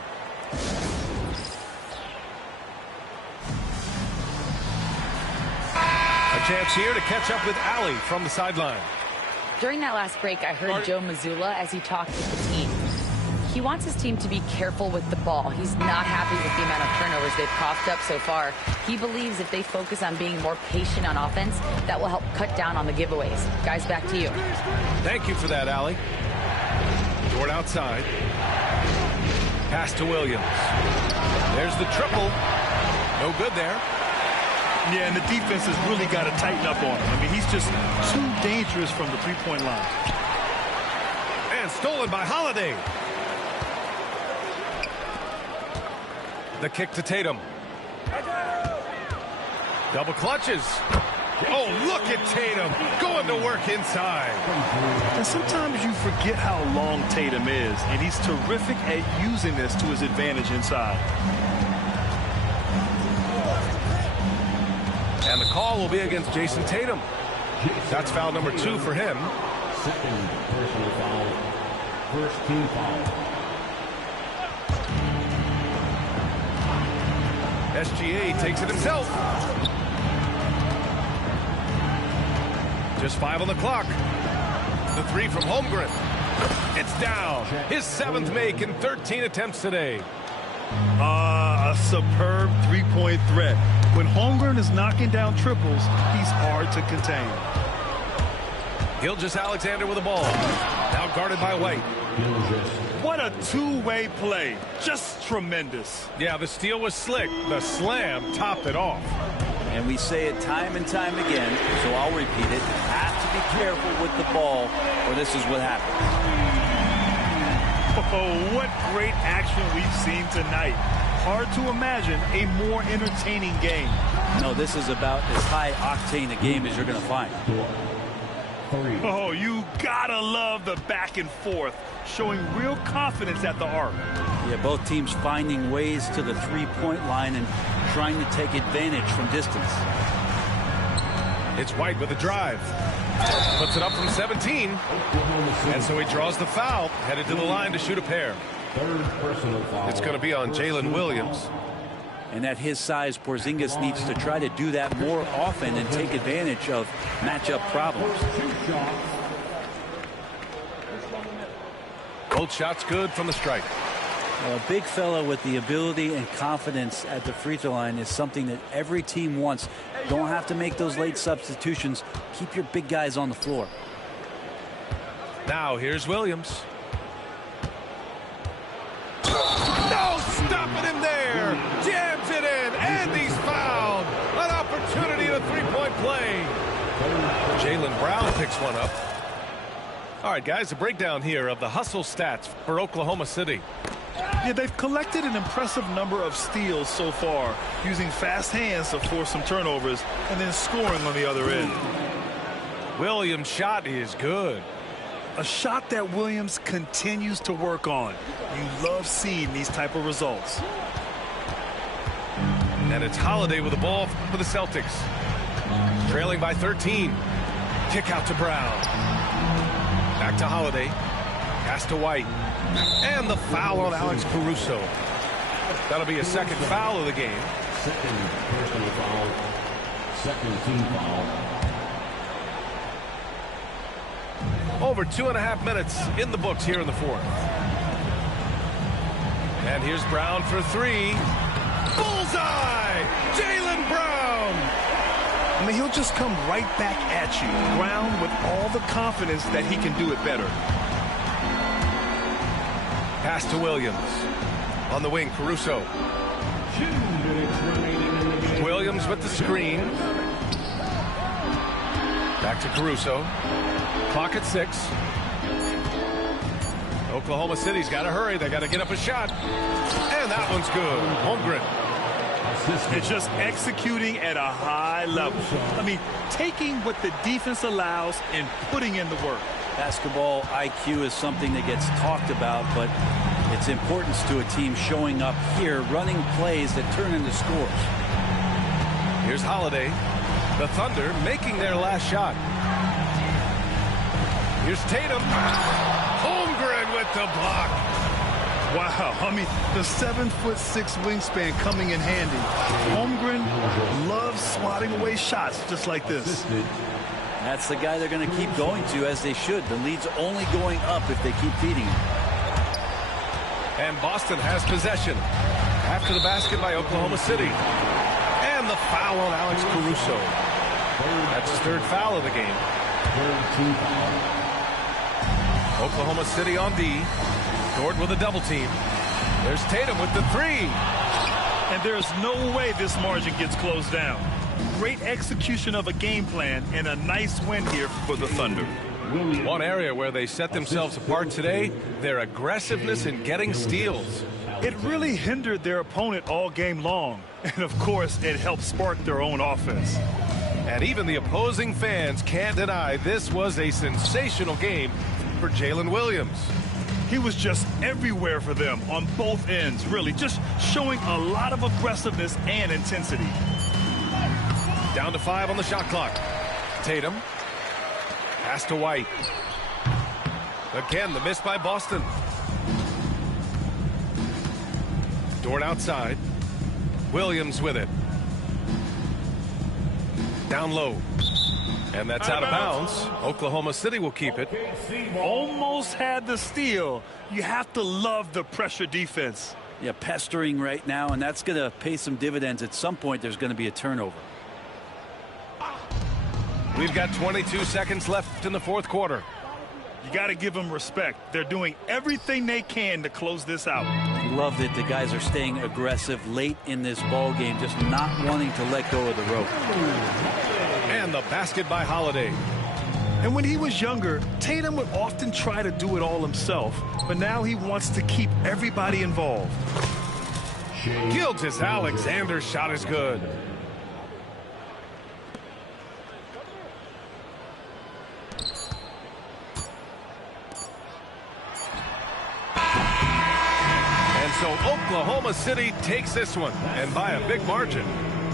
A chance here to catch up with Allie from the sideline. During that last break, I heard Joe Mazzulla as he talked with the team. He wants his team to be careful with the ball. He's not happy with the amount of turnovers they've coughed up so far. He believes if they focus on being more patient on offense, that will help cut down on the giveaways. Guys, back to you. Thank you for that, Allie. Dort outside. Pass to Williams. There's the triple. No good there. Yeah, and the defense has really got to tighten up on him. I mean, he's just too dangerous from the three-point line. And stolen by Holiday. The kick to Tatum. Double clutches. Oh, look at Tatum going to work inside. And sometimes you forget how long Tatum is, and he's terrific at using this to his advantage inside. And the call will be against Jason Tatum. That's foul number 2 for him. Second personal foul. First team foul. SGA takes it himself. Just 5 on the clock. The 3 from Holmgren. It's down. His 7th make in 13 attempts today. A superb three-point threat. When Holmgren is knocking down triples, he's hard to contain. Gilgeous-Alexander with the ball. Now guarded by White. What a two-way play. Just tremendous. Yeah, the steal was slick. The slam topped it off. And we say it time and time again, so I'll repeat it. You have to be careful with the ball, or this is what happens. Oh, what great action we've seen tonight. Hard to imagine a more entertaining game. No, this is about as high-octane a game as you're going to find. Oh, you gotta love the back and forth, showing real confidence at the arc. Yeah, both teams finding ways to the three-point line and trying to take advantage from distance. It's White with a drive. Puts it up from 17. And so he draws the foul, headed to the line to shoot a pair. Third personal foul. It's going to be on Jalen Williams. And at his size, Porzingis needs to try to do that more often and take advantage of matchup problems. Both shots good from the strike. A big fella with the ability and confidence at the free throw line is something that every team wants. Don't have to make those late substitutions. Keep your big guys on the floor. Now here's Williams. No, stopping him there. Jams it in, and he's fouled. An opportunity at a three-point play. Jaylen Brown picks one up. All right, guys, a breakdown here of the hustle stats for Oklahoma City. Yeah, they've collected an impressive number of steals so far, using fast hands to force some turnovers and then scoring on the other end. Williams' shot is good. A shot that Williams continues to work on. You love seeing these type of results. And it's Holiday with the ball for the Celtics. Trailing by 13. Kick out to Brown. Back to Holiday. Pass to White. And the foul on Alex Caruso. That'll be a second foul of the game. Second personal foul. Second team foul. Over 2.5 minutes in the books here in the fourth. And here's Brown for three. Bullseye! Jaylen Brown! I mean, he'll just come right back at you. Brown with all the confidence that he can do it better. Pass to Williams. On the wing, Caruso. 2 minutes remaining in the game. Williams with the screen. Back to Caruso. Clock at 6. Oklahoma City's got to hurry. They got to get up a shot. And that one's good. Holmgren. It's just executing at a high level. I mean, taking what the defense allows and putting in the work. Basketball IQ is something that gets talked about, but its importance to a team showing up here, running plays that turn into scores. Here's Holiday. The Thunder making their last shot. Here's Tatum. Holmgren with the block. Wow, I mean, the 7'6" wingspan coming in handy. Holmgren loves swatting away shots just like this. That's the guy they're going to keep going to, as they should. The lead's only going up if they keep feeding him. And Boston has possession. After the basket by Oklahoma City. And the foul on Alex Caruso. That's his third foul of the game. Oklahoma City on D. Gordon with a double team. There's Tatum with the three. And there's no way this margin gets closed down. Great execution of a game plan and a nice win here for the Thunder. One area where they set themselves apart today, their aggressiveness in getting steals. It really hindered their opponent all game long. And of course, it helped spark their own offense. And even the opposing fans can't deny this was a sensational game for Jalen Williams. He was just everywhere for them on both ends, really, just showing a lot of aggressiveness and intensity. Down to 5 on the shot clock. Tatum. Pass to White. Again, the miss by Boston. Dort outside. Williams with it. Down low. And that's out of bounds. Oklahoma City will keep it. Almost had the steal. You have to love the pressure defense. Yeah, pestering right now, and that's going to pay some dividends. At some point, there's going to be a turnover. We've got 22 seconds left in the fourth quarter. You got to give them respect. They're doing everything they can to close this out. Love that the guys are staying aggressive late in this ball game, just not wanting to let go of the rope. And the basket by Holiday. And when he was younger, Tatum would often try to do it all himself, but now he wants to keep everybody involved. Gilgeous-Alexander's shot is good. And so Oklahoma City takes this one, and by a big margin.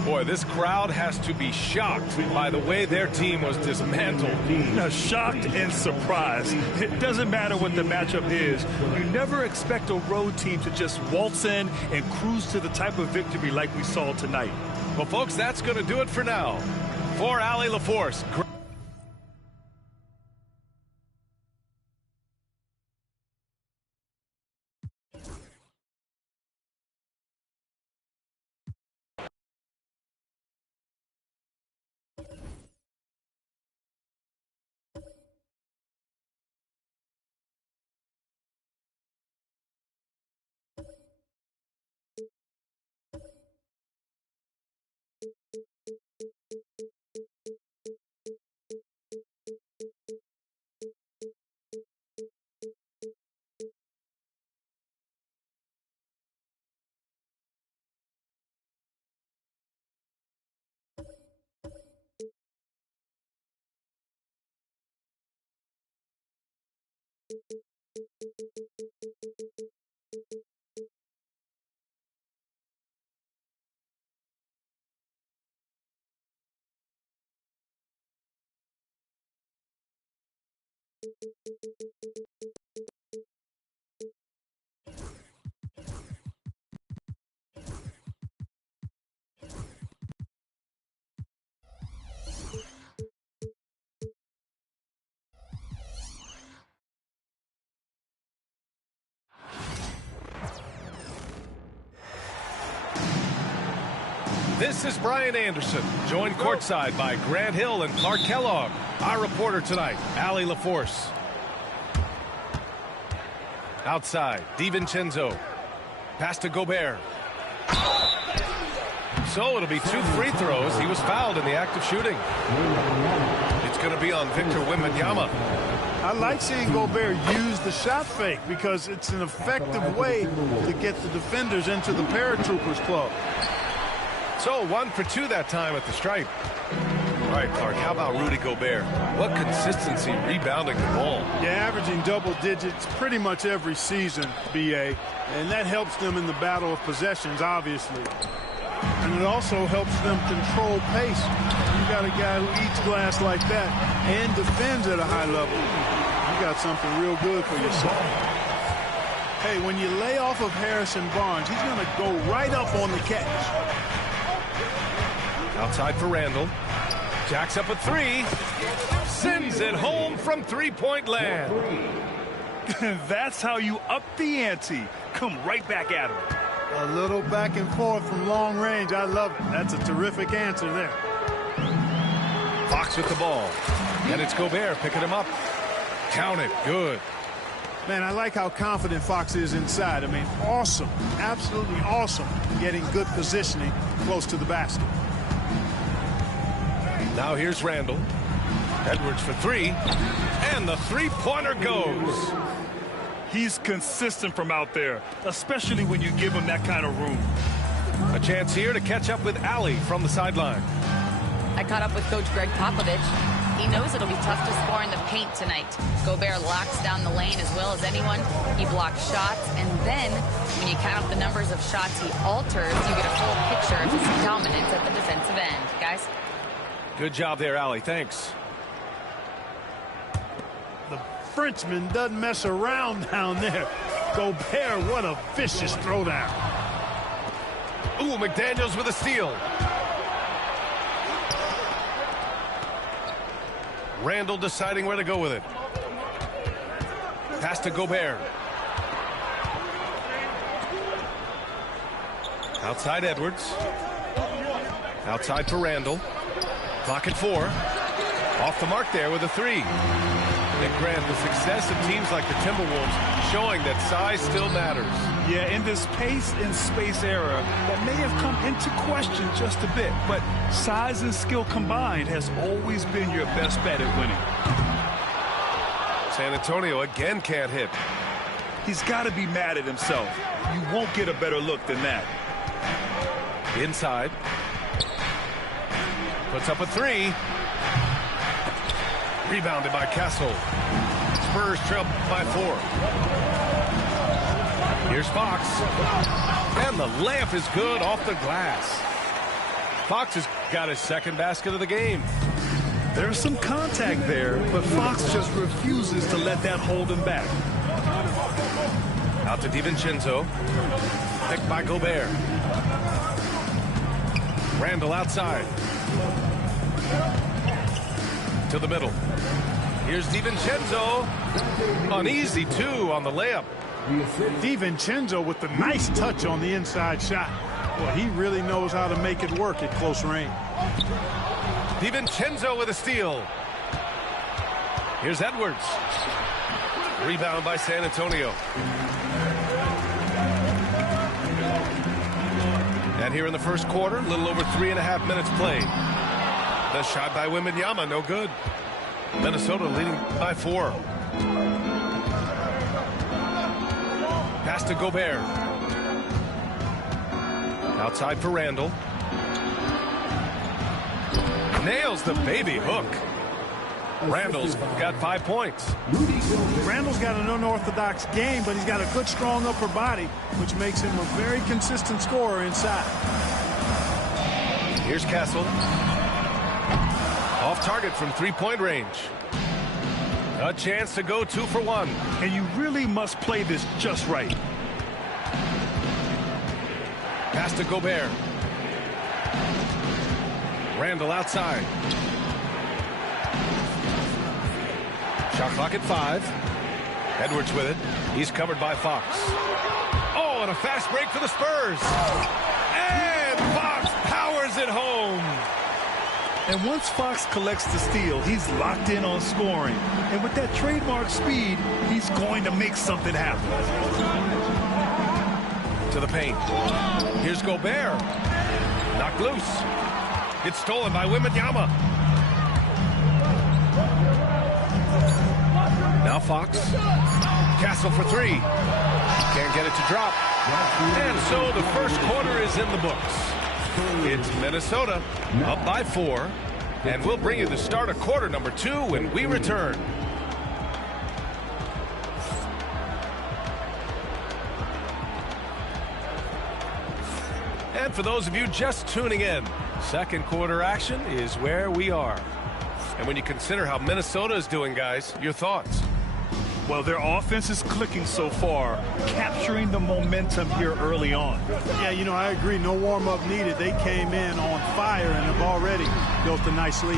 Boy, this crowd has to be shocked by the way their team was dismantled. Now, shocked and surprised. It doesn't matter what the matchup is. You never expect a road team to just waltz in and cruise to the type of victory like we saw tonight. Well, folks, that's going to do it for now. For Allie LaForce. This is Brian Anderson, joined courtside by Grant Hill and Clark Kellogg. Our reporter tonight, Allie LaForce. Outside, DiVincenzo. Pass to Gobert. So it'll be 2 free throws. He was fouled in the act of shooting. It's going to be on Victor Wembanyama. I like seeing Gobert use the shot fake because it's an effective way to get the defenders into the paratroopers club. So 1 for 2 that time at the stripe. All right, Clark, how about Rudy Gobert? What consistency rebounding the ball. Yeah, averaging double digits pretty much every season, B.A. And that helps them in the battle of possessions, obviously. And it also helps them control pace. You got a guy who eats glass like that and defends at a high level. You got something real good for yourself. Hey, when you lay off of Harrison Barnes, he's going to go right up on the catch. Outside for Randall. Jacks up a 3. Sends it home from three-point land. That's how you up the ante. Come right back at him. A little back and forth from long range. I love it. That's a terrific answer there. Fox with the ball. And it's Gobert picking him up. Count it. Good. Man, I like how confident Fox is inside. I mean, awesome. Absolutely awesome getting good positioning close to the basket. Now here's Randall. Edwards for 3. And the three-pointer goes. He's consistent from out there, especially when you give him that kind of room. A chance here to catch up with Allie from the sideline. I caught up with Coach Greg Popovich. He knows it'll be tough to score in the paint tonight. Gobert locks down the lane as well as anyone. He blocks shots, and then when you count up the numbers of shots he alters, you get a full picture of his dominance at the defensive end. Guys? Good job there, Allie. Thanks. The Frenchman doesn't mess around down there. Gobert, what a vicious throwdown. Ooh, McDaniels with a steal. Randall deciding where to go with it. Pass to Gobert. Outside Edwards. Outside for Randall. Clock at 4. Off the mark there with a 3. And Grant, the success of teams like the Timberwolves showing that size still matters. Yeah, in this pace and space era, that may have come into question just a bit, but size and skill combined has always been your best bet at winning. San Antonio again can't hit. He's got to be mad at himself. You won't get a better look than that. Inside. Puts up a 3. Rebounded by Castle. Spurs trail by 4. Here's Fox. And the layup is good off the glass. Fox has got his second basket of the game. There's some contact there, but Fox just refuses to let that hold him back. Out to DiVincenzo. Picked by Gobert. Randall outside. To the middle. Here's DiVincenzo. An easy 2 on the layup. DiVincenzo with the nice touch on the inside shot. Well, he really knows how to make it work at close range. DiVincenzo with a steal. Here's Edwards. Rebound by San Antonio. And here in the first quarter, a little over 3.5 minutes played. The shot by Wembanyama, no good. Minnesota leading by 4. Pass to Gobert. Outside for Randall. Nails the baby hook. Randall's got 5 points. Randall's got an unorthodox game, but he's got a good, strong upper body, which makes him a very consistent scorer inside. Here's Castle. Off target from three-point range. A chance to go 2 for 1. And you really must play this just right. Pass to Gobert. Randall outside. Shot clock at 5. Edwards with it. He's covered by Fox. Oh, and a fast break for the Spurs. And Fox powers it home. And once Fox collects the steal, he's locked in on scoring. And with that trademark speed, he's going to make something happen. To the paint. Here's Gobert. Knocked loose. It's stolen by Wembanyama. Now Fox. Castle for 3. Can't get it to drop. And so the first quarter is in the books. It's Minnesota up by 4. And we'll bring you the start of quarter number 2 when we return. And for those of you just tuning in, second quarter action is where we are. And when you consider how Minnesota is doing, guys, your thoughts? Well, their offense is clicking so far, capturing the momentum here early on. Yeah, you know, I agree. No warm-up needed. They came in on fire and have already built a nice lead.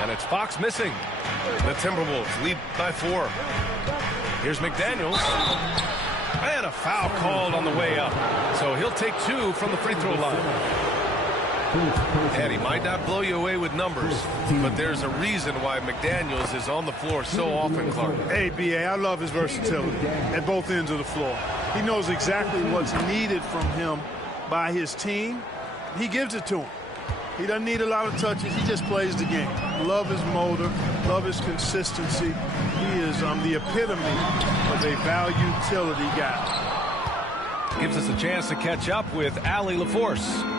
And it's Fox missing. The Timberwolves lead by 4. Here's McDaniels. And a foul called on the way up. So he'll take 2 from the free throw line. And he might not blow you away with numbers, but there's a reason why McDaniels is on the floor so often, Clark. Hey, B.A., I love his versatility at both ends of the floor. He knows exactly what's needed from him by his team. He gives it to him. He doesn't need a lot of touches. He just plays the game. Love his motor. Love his consistency. He is the epitome of a value utility guy. Gives us a chance to catch up with Allie LaForce.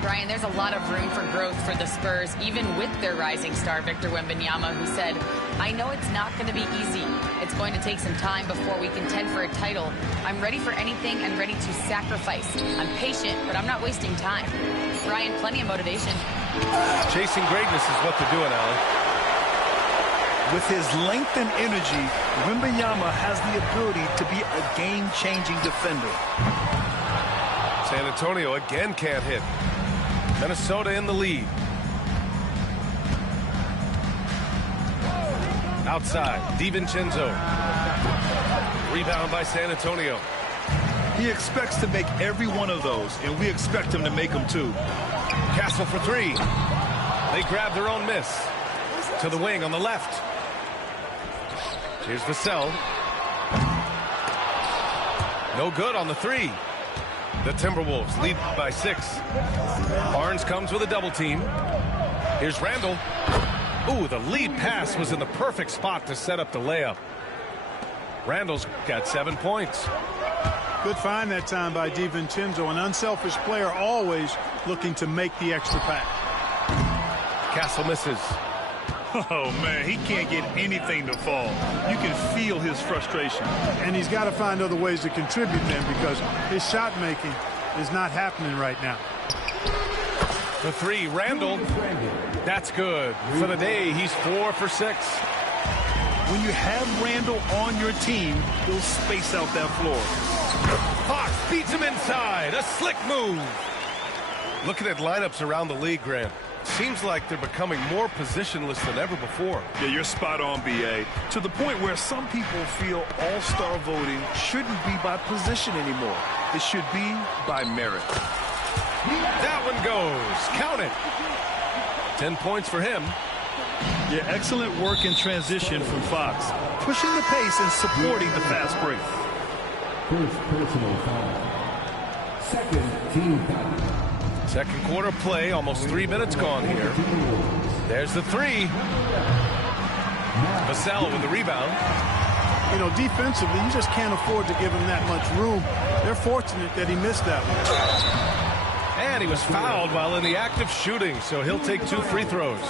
Brian, there's a lot of room for growth for the Spurs, even with their rising star, Victor Wembanyama, who said, I know it's not going to be easy. It's going to take some time before we contend for a title. I'm ready for anything and ready to sacrifice. I'm patient, but I'm not wasting time. Brian, plenty of motivation. Chasing greatness is what they're doing, Allie. With his length and energy, Wembanyama has the ability to be a game-changing defender. San Antonio again can't hit. Minnesota in the lead. Outside, DiVincenzo. Rebound by San Antonio. He expects to make every one of those, and we expect him to make them too. Castle for 3. They grab their own miss. To the wing on the left. Here's Vassell. No good on the 3. The Timberwolves lead by 6. Barnes comes with a double team. Here's Randall. Ooh, the lead pass was in the perfect spot to set up the layup. Randall's got 7 points. Good find that time by DiVincenzo, an unselfish player always looking to make the extra pass. Castle misses. Oh, man, he can't get anything to fall. You can feel his frustration. And he's got to find other ways to contribute then, because his shot making is not happening right now. The 3, Randall. That's good. For the day, he's 4 for 6. When you have Randall on your team, he'll space out that floor. Fox beats him inside. A slick move. Looking at lineups around the league, Grant. Seems like they're becoming more positionless than ever before. Yeah, you're spot on, B.A. To the point where some people feel all-star voting shouldn't be by position anymore. It should be by merit. That one goes. Count it. 10 points for him. Yeah, excellent work in transition from Fox. Pushing the pace and supporting the fast break. First personal foul. Second team foul. Second quarter play, almost 3 minutes gone here. There's the 3. Vassell with the rebound. You know, defensively, you just can't afford to give him that much room. They're fortunate that he missed that one. And he was fouled while in the act of shooting, so he'll take 2 free throws.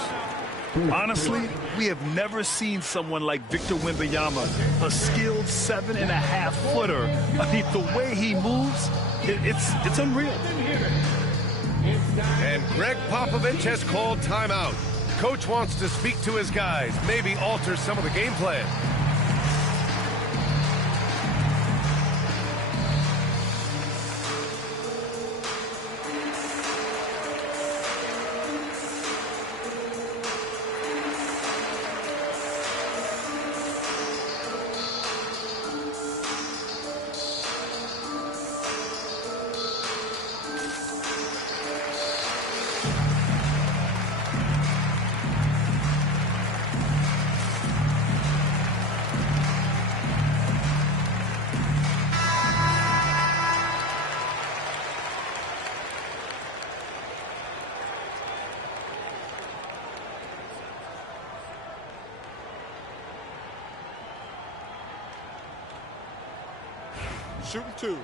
Honestly, we have never seen someone like Victor Wembanyama, a skilled 7.5-footer. I mean, the way he moves, it's unreal. And Greg Popovich has called timeout. Coach wants to speak to his guys, maybe alter some of the game plan. Shooting 2.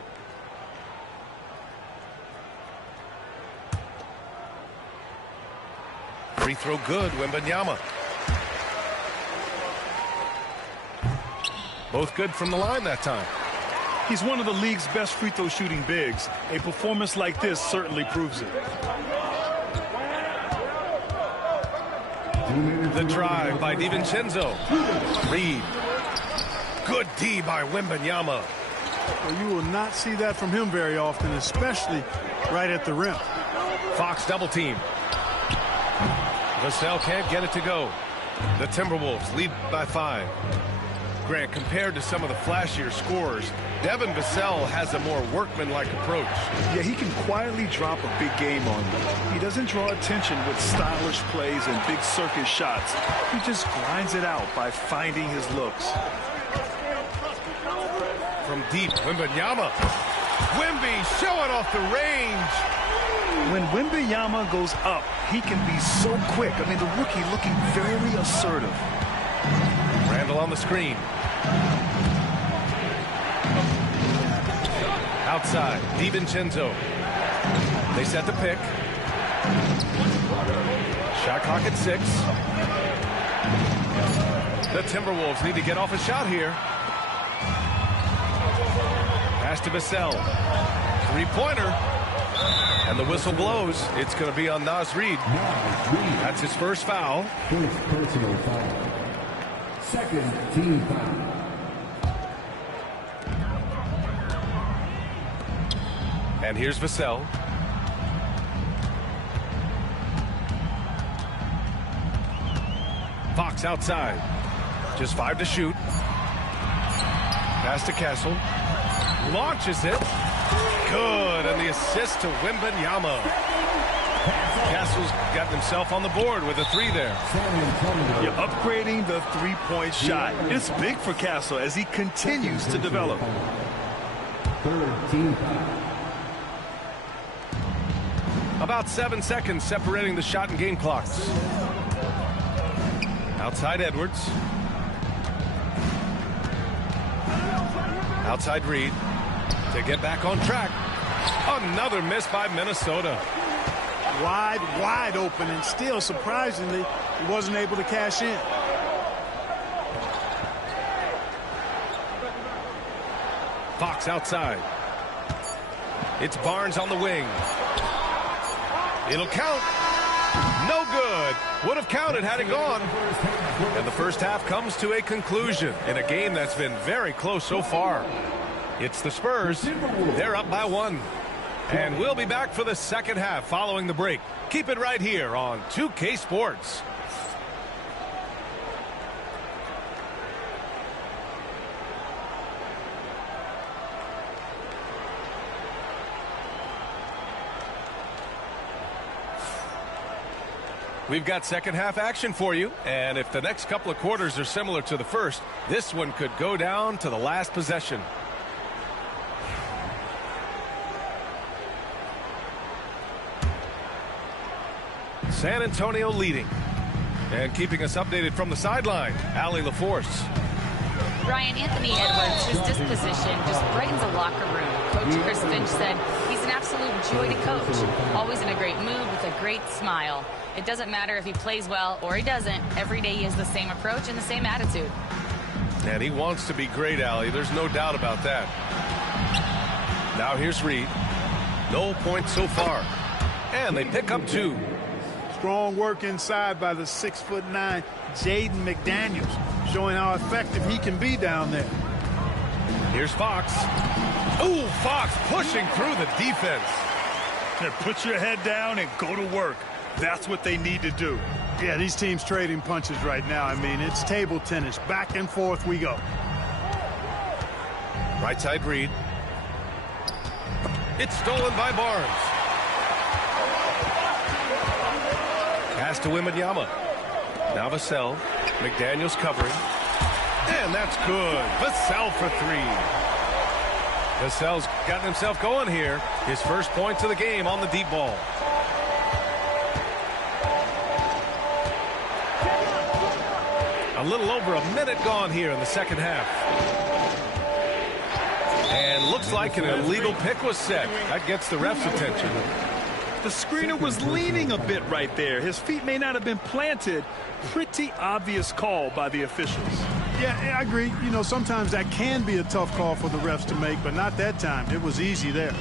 Free throw good, Wembanyama. Both good from the line that time. He's one of the league's best free throw shooting bigs. A performance like this certainly proves it. The drive by DiVincenzo. Reed. Good D by Wembanyama. Well, you will not see that from him very often, especially right at the rim. Fox double team. Vassell can't get it to go. The Timberwolves lead by 5. Grant, compared to some of the flashier scorers, Devin Vassell has a more workmanlike approach. Yeah, he can quietly drop a big game on you. He doesn't draw attention with stylish plays and big circus shots. He just grinds it out by finding his looks. From deep, Wembanyama. Wemby showing off the range. When Wembanyama goes up, he can be so quick. I mean, the rookie looking very assertive. Randall on the screen. Outside, DiVincenzo. They set the pick. Shot clock at 6. The Timberwolves need to get off a shot here. Pass to Vassell. 3-pointer. And the whistle blows. It's going to be on Naz Reid. That's his first foul. First personal foul. Second team foul. And here's Vassell. Fox outside. Just 5 to shoot. Pass to Castle. Launches it. Good. And the assist to Wembanyama. Castle's gotten himself on the board with a 3 there. You're upgrading the three-point shot. It's big for Castle as he continues to develop. Third team foul. About 7 seconds separating the shot and game clocks. Outside Edwards. Outside Reed to get back on track. Another miss by Minnesota. Wide open, and still, surprisingly, he wasn't able to cash in. Fox outside. It's Barnes on the wing. It'll count. No good. Would have counted had it gone. And the first half comes to a conclusion in a game that's been very close so far. It's the Spurs. They're up by 1. And we'll be back for the second half following the break. Keep it right here on 2K Sports. We've got second half action for you, and if the next couple of quarters are similar to the first, this one could go down to the last possession. San Antonio leading. And keeping us updated from the sideline, Allie LaForce. Brian, Anthony Edwards, his disposition just brightens a locker room. Coach Chris Finch said he's an absolute joy to coach. Always in a great mood with a great smile. It doesn't matter if he plays well or he doesn't. Every day he has the same approach and the same attitude. And he wants to be great, Allie. There's no doubt about that. Now here's Reed. No points so far. And they pick up 2. Strong work inside by the 6'9" Jaden McDaniels, showing how effective he can be down there. Here's Fox. Ooh, Fox pushing through the defense. Put your head down and go to work. That's what they need to do. Yeah, these teams trading punches right now. I mean, it's table tennis. Back and forth we go. Right side Reed. It's stolen by Barnes. Pass to Wembanyama. Now Vassell. McDaniels covering. And that's good. Vassell for 3. Vassell's gotten himself going here. His first points of the game on the deep ball. A little over a minute gone here in the second half. And looks like an illegal pick was set. That gets the ref's attention. The screener was leaning a bit right there. His feet may not have been planted. Pretty obvious call by the officials. Yeah, I agree. You know, sometimes that can be a tough call for the refs to make, but not that time. It was easy there.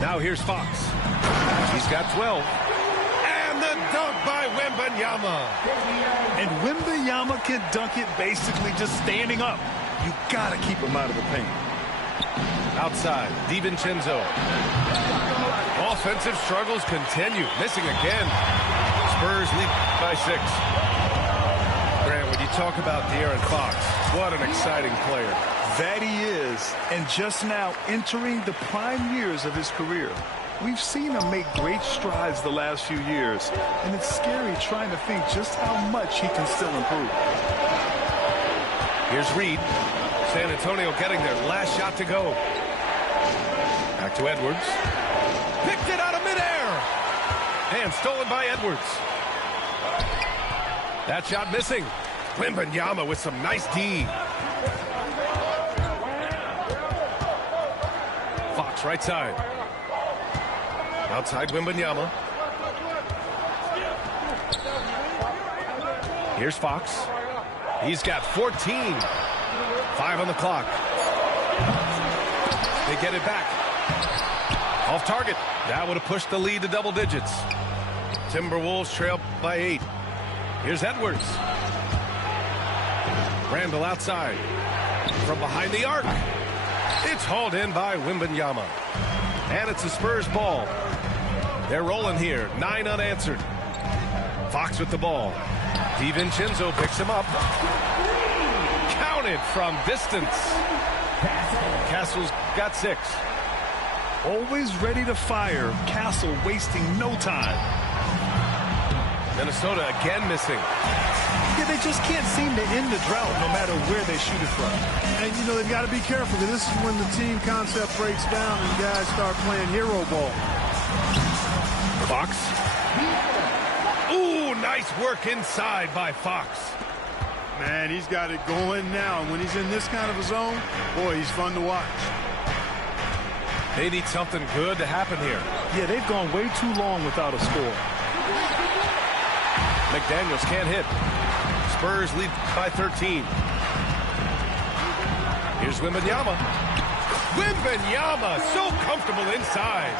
Now here's Fox. He's got 12. And the dunk by Wembanyama. And Wembanyama can dunk it basically just standing up. You got to keep him out of the paint. Outside, DiVincenzo. Offensive struggles continue. Missing again. Spurs lead by 6. Grant, when you talk about De'Aaron Fox, what an exciting player. That he is. And just now entering the prime years of his career. We've seen him make great strides the last few years. And it's scary trying to think just how much he can still improve. Here's Reed. San Antonio getting their last shot to go. Back to Edwards. Picked it out of midair. And stolen by Edwards. That shot missing. Wembanyama with some nice D. Fox right side. Outside Wembanyama. Here's Fox. He's got 14. 5 on the clock. They get it back. Off target. That would have pushed the lead to double digits. Timberwolves trail by 8. Here's Edwards. Randall outside. From behind the arc. It's hauled in by Wembanyama. And it's the Spurs ball. They're rolling here. 9 unanswered. Fox with the ball. DiVincenzo picks him up. Counted from distance. Castle's got 6. Always ready to fire. Castle wasting no time. Minnesota again missing. Yeah, they just can't seem to end the drought no matter where they shoot it from. And, you know, they've got to be careful because this is when the team concept breaks down and guys start playing hero ball. Fox. Ooh, nice work inside by Fox. Man, he's got it going now. And when he's in this kind of a zone, boy, he's fun to watch. They need something good to happen here. Yeah, they've gone way too long without a score. McDaniels can't hit. Spurs lead by 13. Here's Wembanyama. Wembanyama so comfortable inside.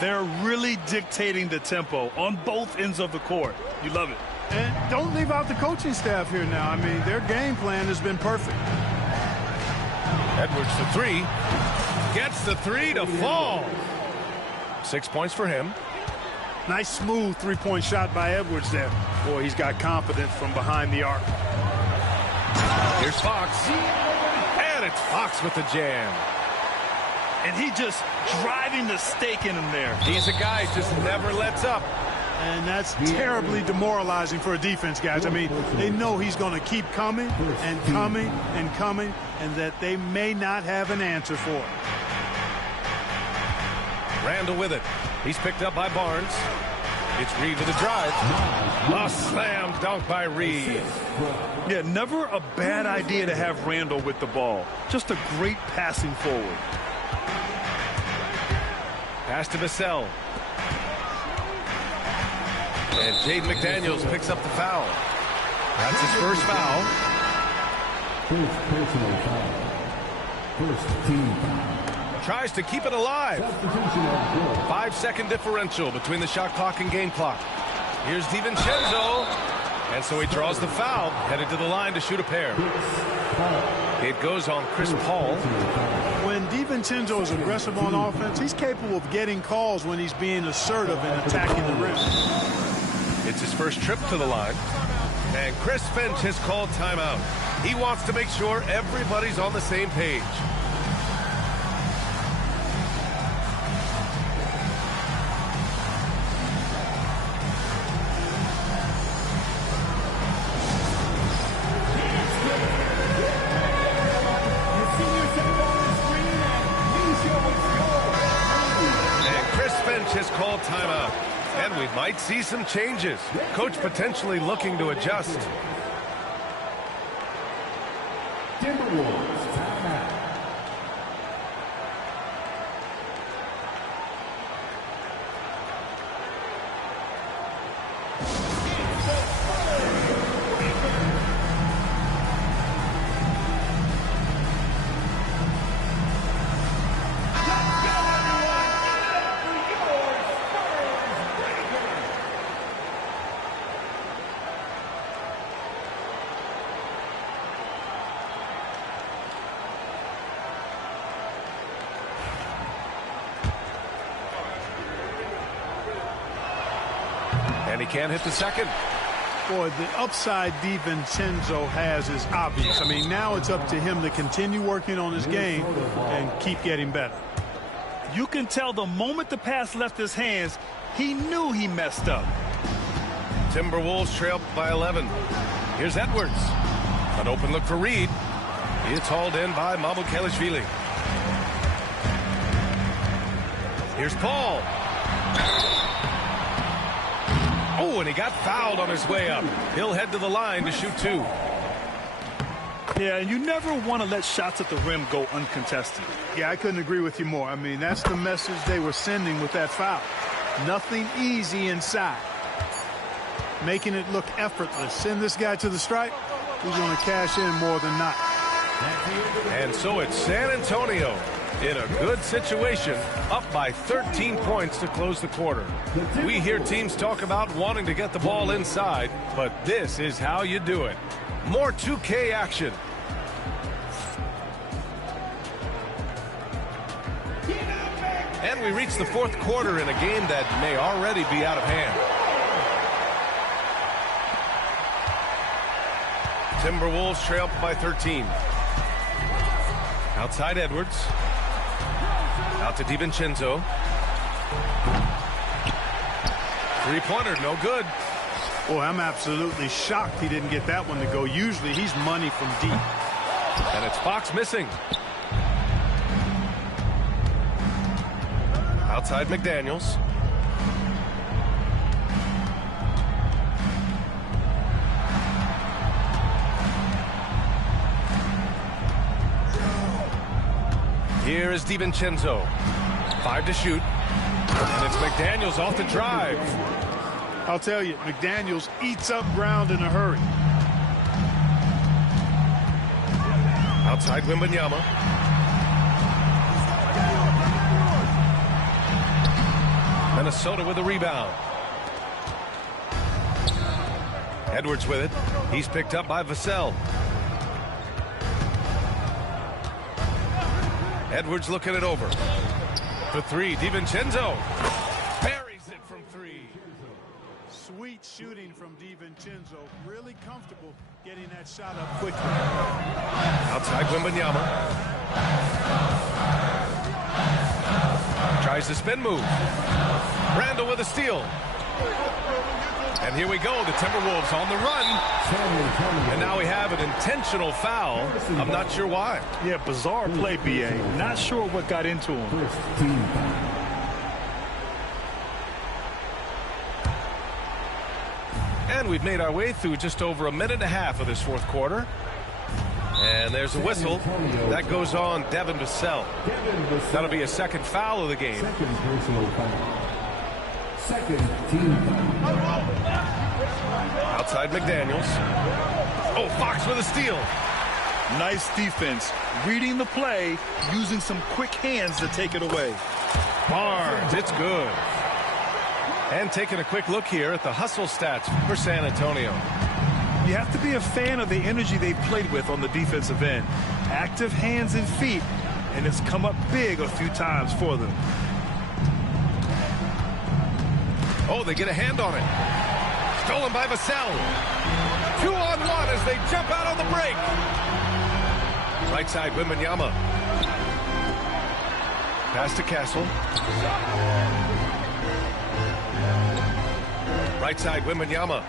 They're really dictating the tempo on both ends of the court. You love it. And don't leave out the coaching staff here now. I mean, their game plan has been perfect. Edwards for 3. Gets the 3 to fall. 6 points for him. Nice smooth three-point shot by Edwards there. Boy, he's got confidence from behind the arc. Here's Fox. And it's Fox with the jam. And he just driving the stake in him there. He's a guy who just never lets up. And that's terribly demoralizing for a defense, guys. I mean, they know he's going to keep coming and coming and coming, and that they may not have an answer for it. Randall with it. He's picked up by Barnes. It's Reed with a drive. A slam dunk by Reed. Yeah, never a bad idea to have Randall with the ball. Just a great passing forward. Pass to Vassell. And Jaden McDaniels picks up the foul. That's his first foul. First personal foul. First team foul. Tries to keep it alive. 5-second differential between the shot clock and game clock. Here's DiVincenzo. And so he draws the foul, headed to the line to shoot a pair. It goes on Chris Paul. When DiVincenzo is aggressive on offense, he's capable of getting calls when he's being assertive and attacking the rim. It's his first trip to the line. And Chris Finch has called timeout. He wants to make sure everybody's on the same page. Has called timeout, and we might see some changes. Coach potentially looking to adjust. Timberwolves timeout. And he can't hit the second. Boy, the upside DiVincenzo has is obvious. I mean, now it's up to him to continue working on his game and keep getting better. You can tell the moment the pass left his hands, he knew he messed up. Timberwolves trail by 11. Here's Edwards. An open look for Reed. It's hauled in by Mamukelashvili. Here's Paul. Oh, and he got fouled on his way up. He'll head to the line to shoot two. Yeah, and you never want to let shots at the rim go uncontested. Yeah, I couldn't agree with you more. I mean, that's the message they were sending with that foul. Nothing easy inside. Making it look effortless. Send this guy to the stripe. He's going to cash in more than not. And so it's San Antonio in a good situation, up by 13 points to close the quarter. We hear teams talk about wanting to get the ball inside, but this is how you do it. More 2K action. And we reach the fourth quarter in a game that may already be out of hand. Timberwolves trail by 13. Outside Edwards. Out to DiVincenzo. Three-pointer, no good. Boy, I'm absolutely shocked he didn't get that one to go. Usually he's money from deep. And it's Fox missing. Outside McDaniels. Here is DiVincenzo. 5 to shoot. And it's McDaniels off the drive. I'll tell you, McDaniels eats up ground in a hurry. Outside Wembanyama. Minnesota with a rebound. Edwards with it. He's picked up by Vassell. Edwards looking it over. For three, DiVincenzo buries it from three. Sweet shooting from DiVincenzo. Really comfortable getting that shot up quickly. Outside Wembanyama. Tries the spin move. Randall with a steal. And here we go, the Timberwolves on the run. And now we have an intentional foul. I'm not sure why. Yeah, bizarre play, BA. Not sure what got into him. And we've made our way through just over a minute and a half of this fourth quarter. And there's a whistle. That goes on Devin Vassell. That'll be a second foul of the game. Second personal foul. Second team foul. Outside McDaniels. Oh, Fox with a steal. Nice defense. Reading the play, using some quick hands to take it away. Barnes, it's good. And taking a quick look here at the hustle stats for San Antonio. You have to be a fan of the energy they played with on the defensive end. Active hands and feet, and it's come up big a few times for them. Oh, they get a hand on it. Stolen by Vassell. 2-on-1 as they jump out on the break. Right side, Wembanyama. Pass to Castle. Right side, Wembanyama.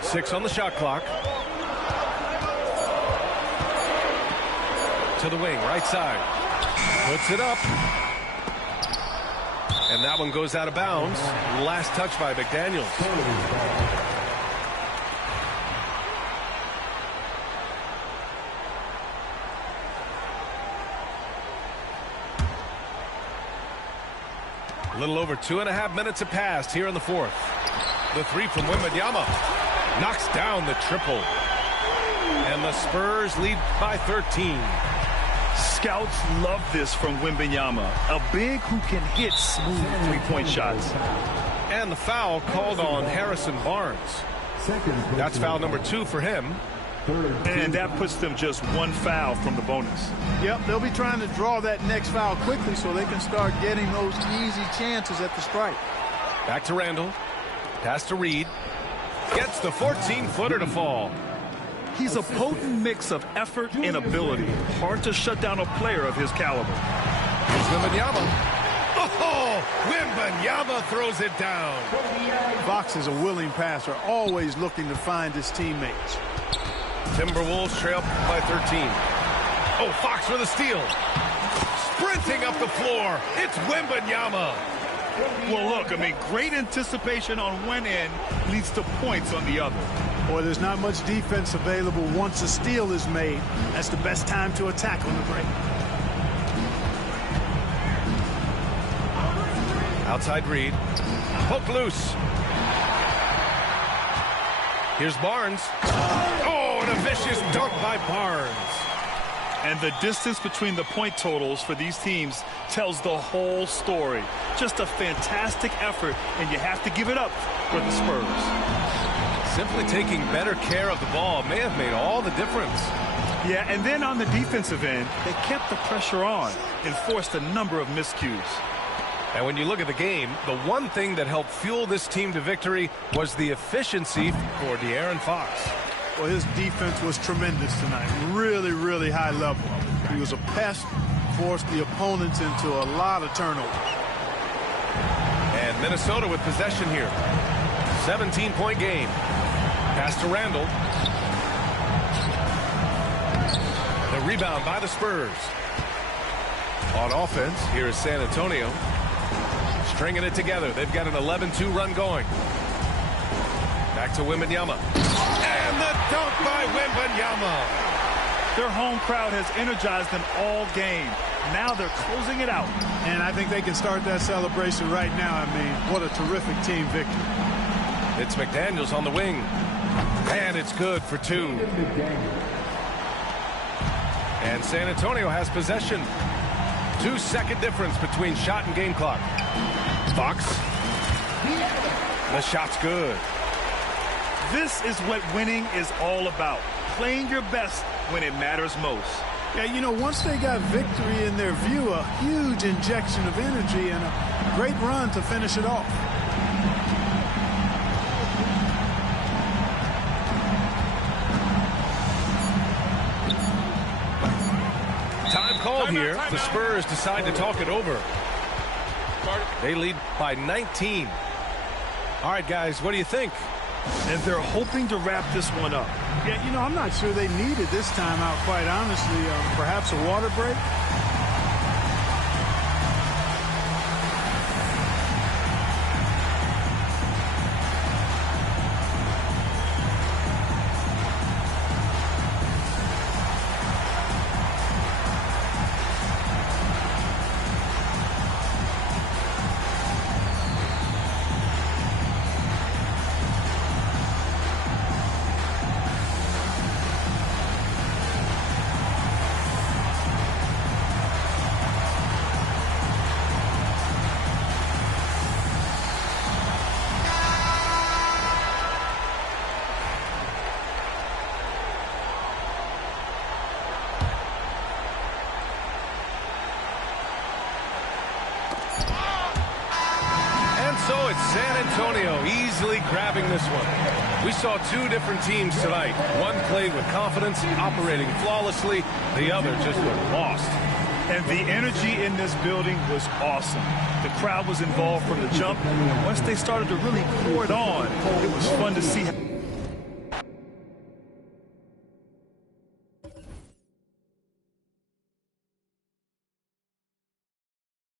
6 on the shot clock. To the wing, right side. Puts it up. And that one goes out of bounds. Last touch by McDaniels. A little over 2.5 minutes have passed here in the fourth. The three from Wembanyama knocks down the triple. And the Spurs lead by 13. Scouts love this from Wembanyama, a big who can hit smooth three-point shots. And the foul called on Harrison Barnes. That's foul number 2 for him. And that puts them just 1 foul from the bonus. Yep, they'll be trying to draw that next foul quickly so they can start getting those easy chances at the strike. Back to Randall. Pass to Reed. Gets the 14-footer to fall. He's a potent mix of effort and ability. Hard to shut down a player of his caliber. Here's Wembanyama. Oh, Wembanyama throws it down. Fox is a willing passer, always looking to find his teammates. Timberwolves trail by 13. Oh, Fox with a steal. Sprinting up the floor. It's Wembanyama. Well, look, I mean, great anticipation on one end leads to points on the other. Boy, there's not much defense available once a steal is made. That's the best time to attack on the break. Outside Reed. Poke loose. Here's Barnes. Oh, and a vicious dunk by Barnes. And the distance between the point totals for these teams tells the whole story. Just a fantastic effort, and you have to give it up for the Spurs. Simply taking better care of the ball may have made all the difference. Yeah, and then on the defensive end, they kept the pressure on and forced a number of miscues. And when you look at the game, the one thing that helped fuel this team to victory was the efficiency for De'Aaron Fox. Well, his defense was tremendous tonight. Really, really high level. He was a pest, forced the opponents into a lot of turnover. And Minnesota with possession here. 17-point game. Pass to Randall. The rebound by the Spurs. On offense, here is San Antonio. Stringing it together. They've got an 11-2 run going. Back to Wembanyama. And the dunk by Wembanyama. Their home crowd has energized them all game. Now they're closing it out. And I think they can start that celebration right now. I mean, what a terrific team victory. It's McDaniels on the wing. And it's good for 2. And San Antonio has possession. 2-second difference between shot and game clock. Fox. The shot's good. This is what winning is all about. Playing your best when it matters most. Yeah, you know, once they got victory in their view, a huge injection of energy and a great run to finish it off. Time called here. The Spurs decide to talk it over. They lead by 19. All right, guys, what do you think? And they're hoping to wrap this one up. Yeah, you know, I'm not sure they needed this timeout, quite honestly. Perhaps a water break? Oh, it's San Antonio easily grabbing this one. We saw two different teams tonight. One played with confidence, operating flawlessly. The other just looked lost. And the energy in this building was awesome. The crowd was involved from the jump. Once they started to really pour it on, it was fun to see.